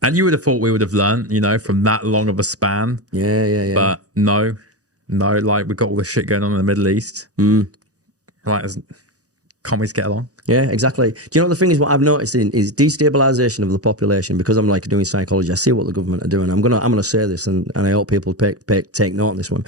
And you would have thought we would have learned, you know, from that long of a span. Yeah. But no, like we've got all this shit going on in the Middle East. Like, can't we just get along? Yeah, exactly. Do you know what the thing is? What I've noticed is destabilization of the population. Because I'm like doing psychology, I see what the government are doing. I'm gonna say this, and I hope people take note on this one.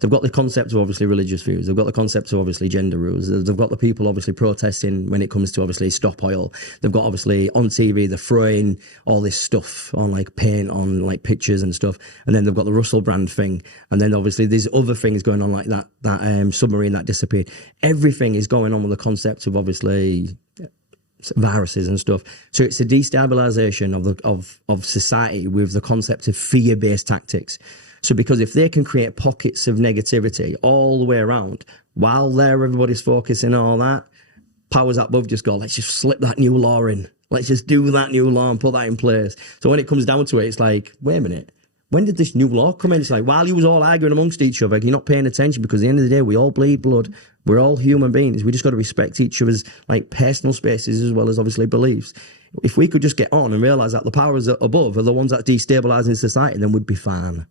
They've got the concept of obviously religious views. They've got the concept of obviously gender rules. They've got the people obviously protesting when it comes to obviously stop oil. They've got obviously on TV they're throwing all this stuff on like paint on like pictures and stuff. And then they've got the Russell brand thing. And then obviously there's other things going on like that submarine that disappeared. Everything is going on with the concept of obviously viruses and stuff. So it's a destabilization of society with the concept of fear-based tactics. So because if they can create pockets of negativity all the way around, while everybody's focusing on all that, powers up above just go, let's just slip that new law in. Let's just do that new law and put that in place. So when it comes down to it, it's like, wait a minute. When did this new law come in? It's like, while you was all arguing amongst each other, you're not paying attention because at the end of the day, we all bleed blood. We're all human beings. We just got to respect each other's like personal spaces as well as obviously beliefs. If we could just get on and realise that the powers above are the ones that destabilising society, then we'd be fine.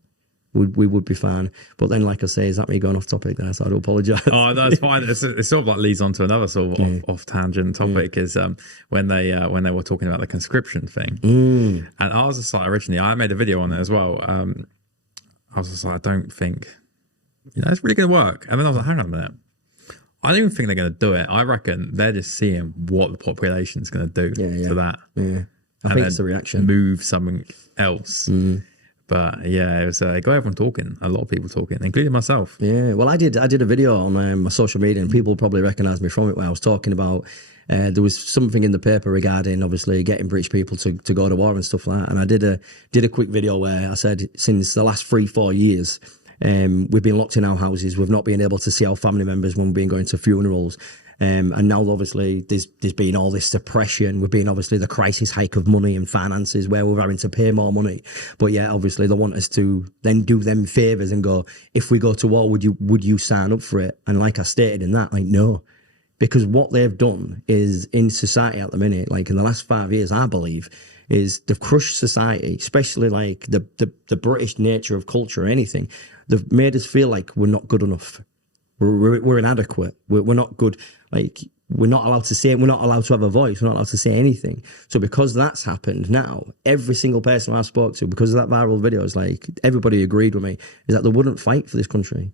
we would be fine. But then, like I say, is that me going off topic there? So I do apologise. Oh, that's fine. It sort of like leads on to another sort of off tangent topic is when they were talking about the conscription thing, and I was just like, originally I made a video on it as well. I was just like, I don't think it's really going to work. And then I was like, hang on a minute. I don't even think they're going to do it. I reckon they're just seeing what the population is going to do to that. Yeah, I think it's the reaction. Move something else. But yeah, it was got everyone talking, a lot of people talking, including myself. Yeah, well, I did a video on my social media, and people probably recognise me from it, where I was talking about there was something in the paper regarding obviously getting British people to go to war and stuff like that. And I did a quick video where I said since the last 3-4 years, we've been locked in our houses, we've not been able to see our family members when we've been going to funerals. And now obviously there's been all this suppression. We've been obviously the crisis hike of money and finances where we're having to pay more money. But yeah, obviously they want us to then do them favours and go, if we go to war, would you sign up for it? And like I stated in that, like, no. Because what they've done is in society at the minute, like in the last 5 years, I believe, is they've crushed society, especially like the British nature of culture or anything. They've made us feel like we're not good enough. We're inadequate. We're not good. Like, we're not allowed to say it. We're not allowed to have a voice. We're not allowed to say anything. So because that's happened now, every single person I've spoke to, because of that viral video, is like, everybody agreed with me, is that they wouldn't fight for this country.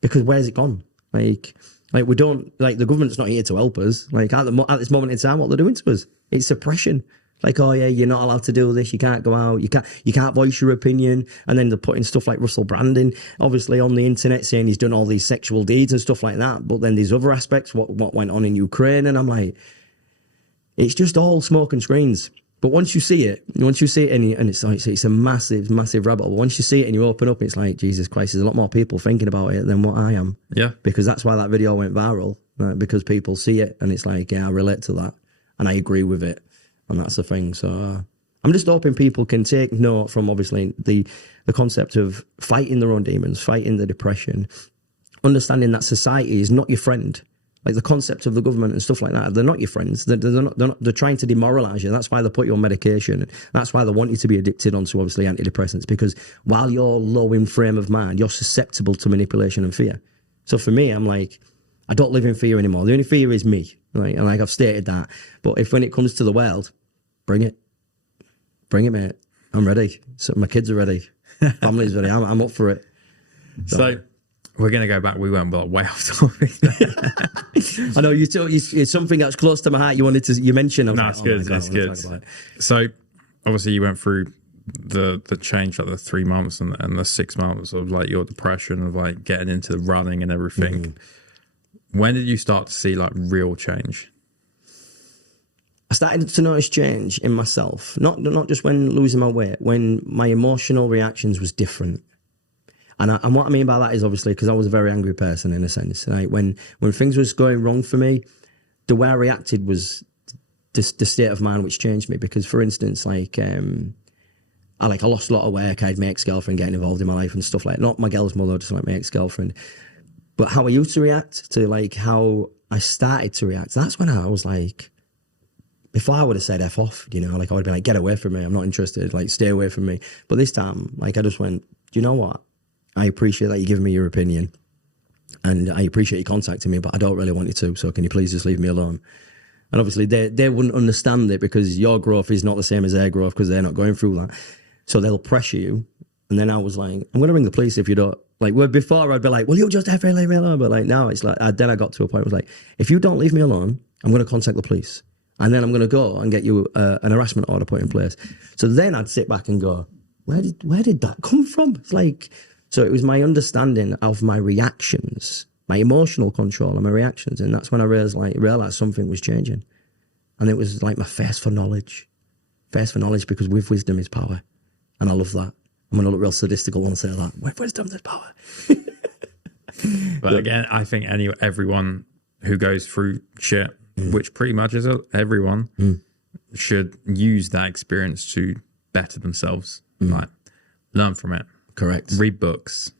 Because where's it gone? Like we don't, like, the government's not here to help us. Like at this moment in time, what they're doing to us, it's suppression. Like, oh yeah, you're not allowed to do this. You can't go out. You can't voice your opinion. And then they're putting stuff like Russell Brandon, obviously on the internet, saying he's done all these sexual deeds and stuff like that. But then there's other aspects, what went on in Ukraine, and I'm like, it's just all smoke and screens. But once you see it, and it's a massive, massive rabbit hole. Once you see it and you open up, it's like, Jesus Christ, there's a lot more people thinking about it than what I am. Yeah. Because that's why that video went viral. Right? Because people see it and it's like, yeah, I relate to that, and I agree with it. And that's the thing. So I'm just hoping people can take note from obviously the concept of fighting their own demons, fighting the depression, understanding that society is not your friend. Like the concept of the government and stuff like that, they're not your friends. They're trying to demoralise you. That's why they put you on medication. That's why they want you to be addicted onto obviously antidepressants, because while you're low in frame of mind, you're susceptible to manipulation and fear. So for me, I'm like, I don't live in fear anymore. The only fear is me. Right? And like I've stated that. But if when it comes to the world, bring it, mate. I'm ready. So my kids are ready. Family's ready. I'm up for it. So we're gonna go back. We went way off topic. I know it's something that's close to my heart. You mentioned. No, it's good. It's good. So obviously you went through the change, like the 3 months and the 6 months of like your depression, of like getting into the running and everything. When did you start to see like real change? I started to notice change in myself, not just when losing my weight, when my emotional reactions was different. And what I mean by that is obviously because I was a very angry person in a sense. Like when things was going wrong for me, the way I reacted was the state of mind which changed me. Because for instance, I lost a lot of work. I had my ex-girlfriend getting involved in my life and stuff like that. Not my girl's mother, just like my ex-girlfriend. But how I used to react to like how I started to react, that's when I was like, if I would have said F off, like I would have been like, get away from me, I'm not interested, like stay away from me. But this time, like I just went, do you know what? I appreciate that you giving me your opinion and I appreciate you contacting me, but I don't really want you to, so can you please just leave me alone? And obviously they wouldn't understand it because your growth is not the same as their growth because they're not going through that. So they'll pressure you. And then I was like, I'm going to ring the police if you don't. Like, where before I'd be like, well, you just have to leave me alone. But like now it's like, then I got to a point where I was like, if you don't leave me alone, I'm going to contact the police. And then I'm going to go and get you an harassment order put in place. So then I'd sit back and go, where did that come from? It's like, so it was my understanding of my reactions, my emotional control and my reactions. And that's when I realized something was changing. And it was like my thirst for knowledge. Thirst for knowledge, because with wisdom is power. And I love that. I'm going to look real sadistical when I say that. With wisdom there's power. But again, I think everyone who goes through shit, which pretty much is everyone, should use that experience to better themselves. Like, learn from it. Correct. Read books.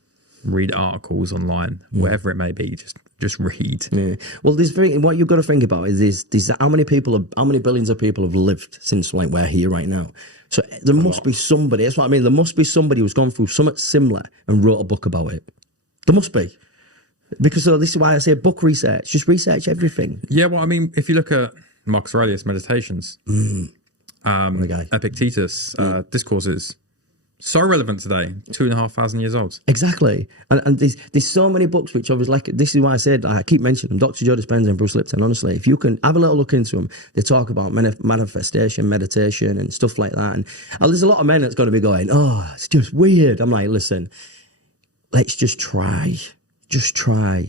read articles online, whatever it may be. Just read. Yeah. Well, what you've got to think about is how many billions of people have lived since like we're here right now. So there must be somebody. That's what I mean. There must be somebody who's gone through something similar and wrote a book about it. There must be. Because this is why I say book research. Just research everything. Yeah, well, I mean, if you look at Marcus Aurelius' Meditations, Epictetus, Discourses, so relevant today, 2,500 years old. Exactly. And there's so many books which I was like, this is why I said, I keep mentioning them, Dr. Joe Dispenza and Bruce Lipton, honestly. If you can have a little look into them, they talk about manifestation, meditation and stuff like that. And there's a lot of men that's going to be going, oh, it's just weird. I'm like, listen, let's just try. Just try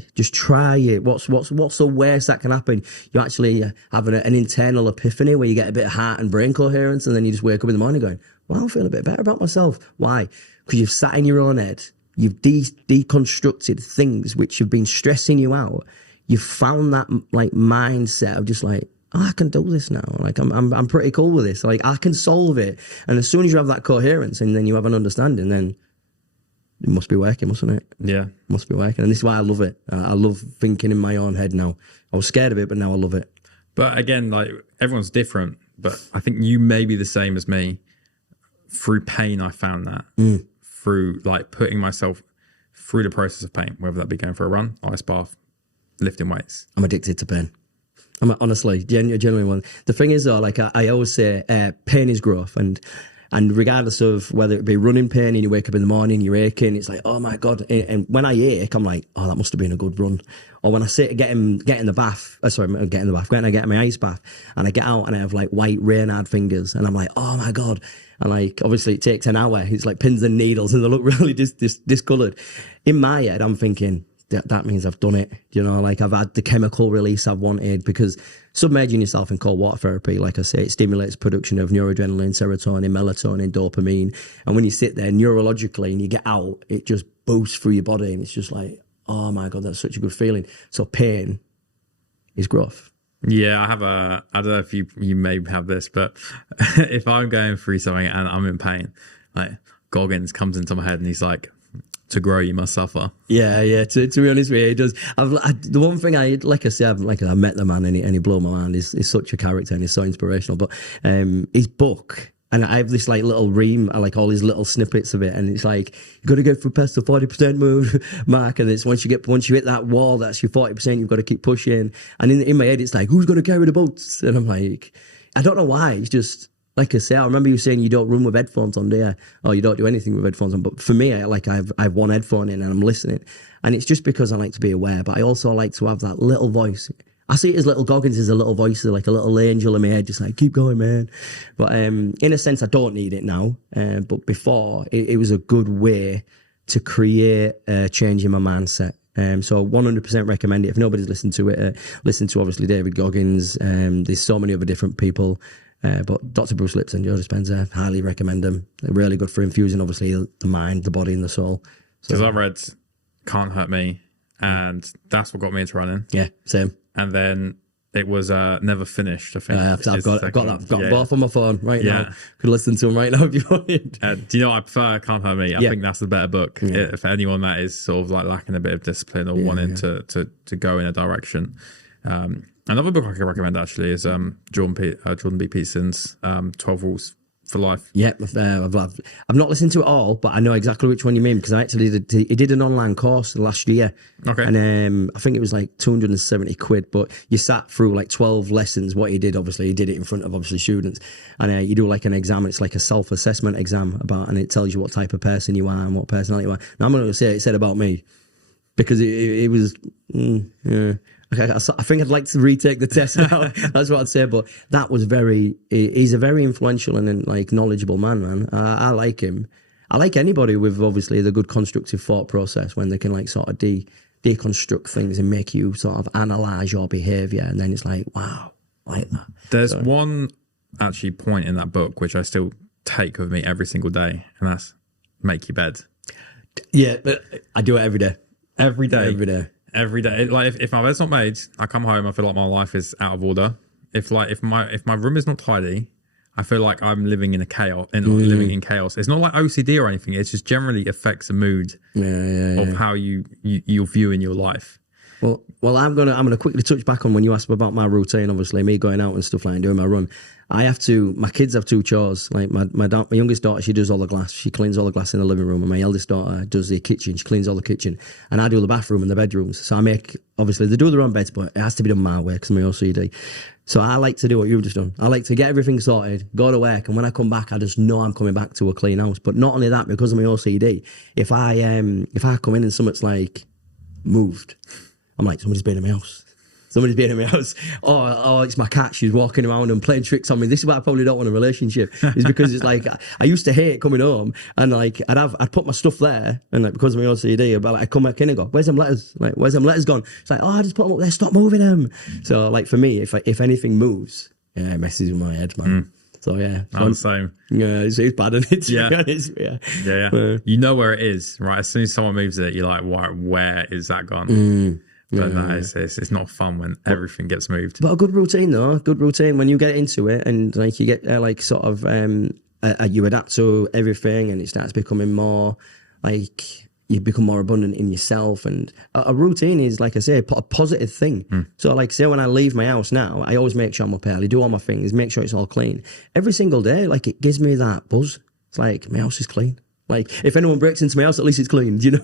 it. What's the worst that can happen? You actually have an internal epiphany where you get a bit of heart and brain coherence, and then you just wake up in the morning going, well, I feel a bit better about myself. Why? Because you've sat in your own head, you've deconstructed things which have been stressing you out. You've found that like mindset of just like, oh, I can do this now. Like I'm pretty cool with this. Like I can solve it. And as soon as you have that coherence and then you have an understanding, then it must be working, mustn't it? Yeah. Must be working. And this is why I love it. I love thinking in my own head now. I was scared of it, but now I love it. But again, like everyone's different, but I think you may be the same as me. Through pain, I found that. Through like putting myself through the process of pain, whether that be going for a run, ice bath, lifting weights. I'm addicted to pain. I'm honestly, genuinely one. The thing is though, like I always say, pain is growth. And regardless of whether it be running pain and you wake up in the morning, you're aching, it's like, oh my God. And when I ache, I'm like, oh, that must have been a good run. Or when I get in the bath, when I get in my ice bath and I get out and I have like white Reynard fingers and I'm like, oh my God. And like, obviously it takes an hour. It's like pins and needles and they look really discoloured. In my head, I'm thinking, that means I've done it. You know, like I've had the chemical release I've wanted, because submerging yourself in cold water therapy, like I say, it stimulates production of noradrenaline, serotonin, melatonin, dopamine. And when you sit there neurologically and you get out, it just boosts through your body. And it's just like, oh my God, that's such a good feeling. So pain is growth. Yeah, I don't know if you may have this, but if I'm going through something and I'm in pain, like Goggins comes into my head and he's like, to grow, you must suffer. Yeah. To be honest with you, he does. The one thing I met the man and he blew my mind. He's such a character and he's so inspirational. But his book, and I have this like little ream, I like all these little snippets of it, and it's like you got to go for past the 40% move mark, and it's once you hit that wall, that's your 40%. You've got to keep pushing. And in my head, it's like, who's going to carry the boats? And I'm like, I don't know why. It's just. Like I say, I remember you saying you don't run with headphones on, do you? Or you don't do anything with headphones on. But for me, I have one headphone in and I'm listening. And it's just because I like to be aware. But I also like to have that little voice. I see it as little Goggins as a little voice, like a little angel in my head, just like, keep going, man. But in a sense, I don't need it now. But before, it was a good way to create a change in my mindset. So 100% recommend it. If nobody's listened to it, listen to obviously David Goggins. There's so many other different people. But Dr. Bruce Lipton, Joe Dispenza, highly recommend them. They're really good for infusing, obviously, the mind, the body, and the soul. Because I read Can't Hurt Me, and that's what got me into running. Yeah, same. And then it was Never Finished, I think. I've got both on my phone right now. Could listen to them right now if you wanted. Do you know what I prefer? Can't Hurt Me. I think that's the better book. Yeah. If anyone that is sort of like lacking a bit of discipline or wanting to go in a direction. Another book I can recommend actually is Jordan B. Peterson's 12 Rules for Life. Yeah, I've not listened to it all, but I know exactly which one you mean, because I actually he did an online course last year. Okay. And I think it was like 270 quid, but you sat through like 12 lessons. What he did, obviously, he did it in front of obviously students, and you do like an exam. It's like a self-assessment exam and it tells you what type of person you are and what personality you are. Now I'm not going to say it said about me, because it was. Okay, I think I'd like to retake the test now. That's what I'd say. But that was he's a very influential and like knowledgeable man. I like him. I like anybody with obviously the good constructive thought process when they can like sort of deconstruct things and make you sort of analyze your behavior. And then it's like, wow, I like that. There's one actually point in that book which I still take with me every single day, and that's make your bed. Yeah, but I do it every day. Every day. Every day. Like if my bed's not made, I come home, I feel like my life is out of order. If my room is not tidy, I feel like I'm living in living in chaos. It's not like OCD or anything. It just generally affects the mood of how you're viewing your life. Well, I'm gonna quickly touch back on when you asked about my routine. Obviously, me going out and stuff like that and doing my run. My kids have 2 chores. Like my youngest daughter, she does all the glass. She cleans all the glass in the living room, and my eldest daughter does the kitchen. She cleans all the kitchen, and I do the bathroom and the bedrooms. So obviously they do their own beds, but it has to be done my way because I'm OCD. So I like to do what you've just done. I like to get everything sorted, go to work, and when I come back, I just know I'm coming back to a clean house. But not only that, because of my OCD, if I come in and something's like moved, I'm like, somebody's been in my house. Somebody's been in my house. Oh, it's my cat. She's walking around and playing tricks on me. This is why I probably don't want a relationship. Is because it's like I used to hate coming home and like I'd put my stuff there and like because of my OCD, I'd come back in and go, "Where's them letters? Like, where's them letters gone?" It's like, "Oh, I just put them up there. Stop moving them." So like for me, if anything moves, it messes with my head, man. So yeah, I'm the same. Yeah, it's bad, and it's yeah. You know where it is, right? As soon as someone moves it, you're like, where is that gone? But no, it's not fun when everything gets moved. But a good routine though, good routine when you get into it and like you get like sort of you adapt to everything and it starts becoming more like you become more abundant in yourself. And a routine is, like I say, a positive thing. So like say when I leave my house now, I always make sure I'm up early, do all my things, make sure it's all clean. Every single day, like it gives me that buzz. It's like my house is clean. Like, if anyone breaks into my house, at least it's clean, you know?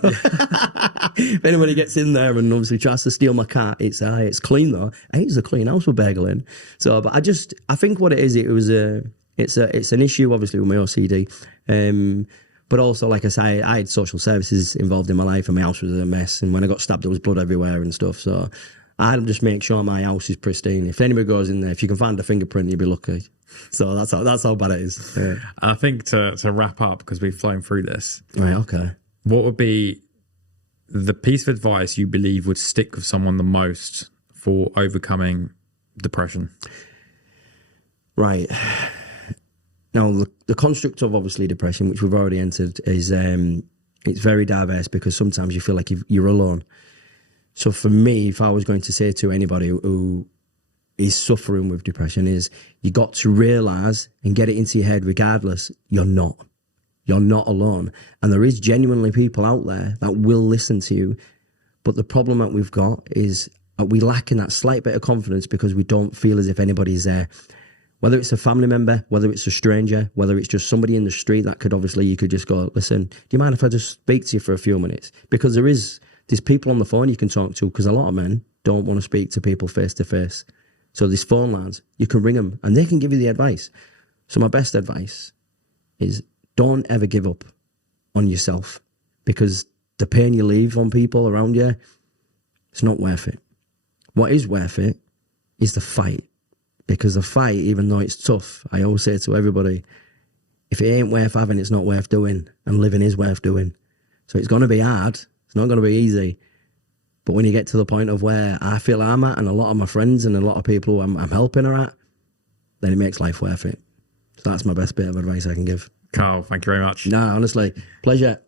If anybody gets in there and obviously tries to steal my cat, it's clean though. It's a clean house we're burgling. So, but I think what it is, it's an issue obviously with my OCD. But also, like I say, I had social services involved in my life and my house was a mess. And when I got stabbed, there was blood everywhere and stuff. So I just make sure my house is pristine. If anybody goes in there, if you can find a fingerprint, you'll be lucky. So that's how bad it is. Yeah. I think to wrap up, because we've flown through this. Right, okay. What would be the piece of advice you believe would stick with someone the most for overcoming depression? Right. Now, the construct of obviously depression, which we've already entered, is it's very diverse because sometimes you feel like you're alone. So for me, if I was going to say to anybody who is suffering with depression, is you got to realise and get it into your head, regardless, you're not alone. And there is genuinely people out there that will listen to you. But the problem that we've got is we lack in that slight bit of confidence because we don't feel as if anybody's there. Whether it's a family member, whether it's a stranger, whether it's just somebody in the street that could obviously, you could just go, "Listen, do you mind if I just speak to you for a few minutes?" Because there's people on the phone you can talk to, because a lot of men don't want to speak to people face to face. So these phone lines, you can ring them and they can give you the advice. So my best advice is don't ever give up on yourself, because the pain you leave on people around you, it's not worth it. What is worth it is the fight. Because the fight, even though it's tough, I always say to everybody, if it ain't worth having, it's not worth doing. And living is worth doing. So it's going to be hard. It's not going to be easy. But when you get to the point of where I feel I'm at, and a lot of my friends and a lot of people who I'm helping are at, then it makes life worth it. So that's my best bit of advice I can give. Carl, thank you very much. No, honestly, pleasure.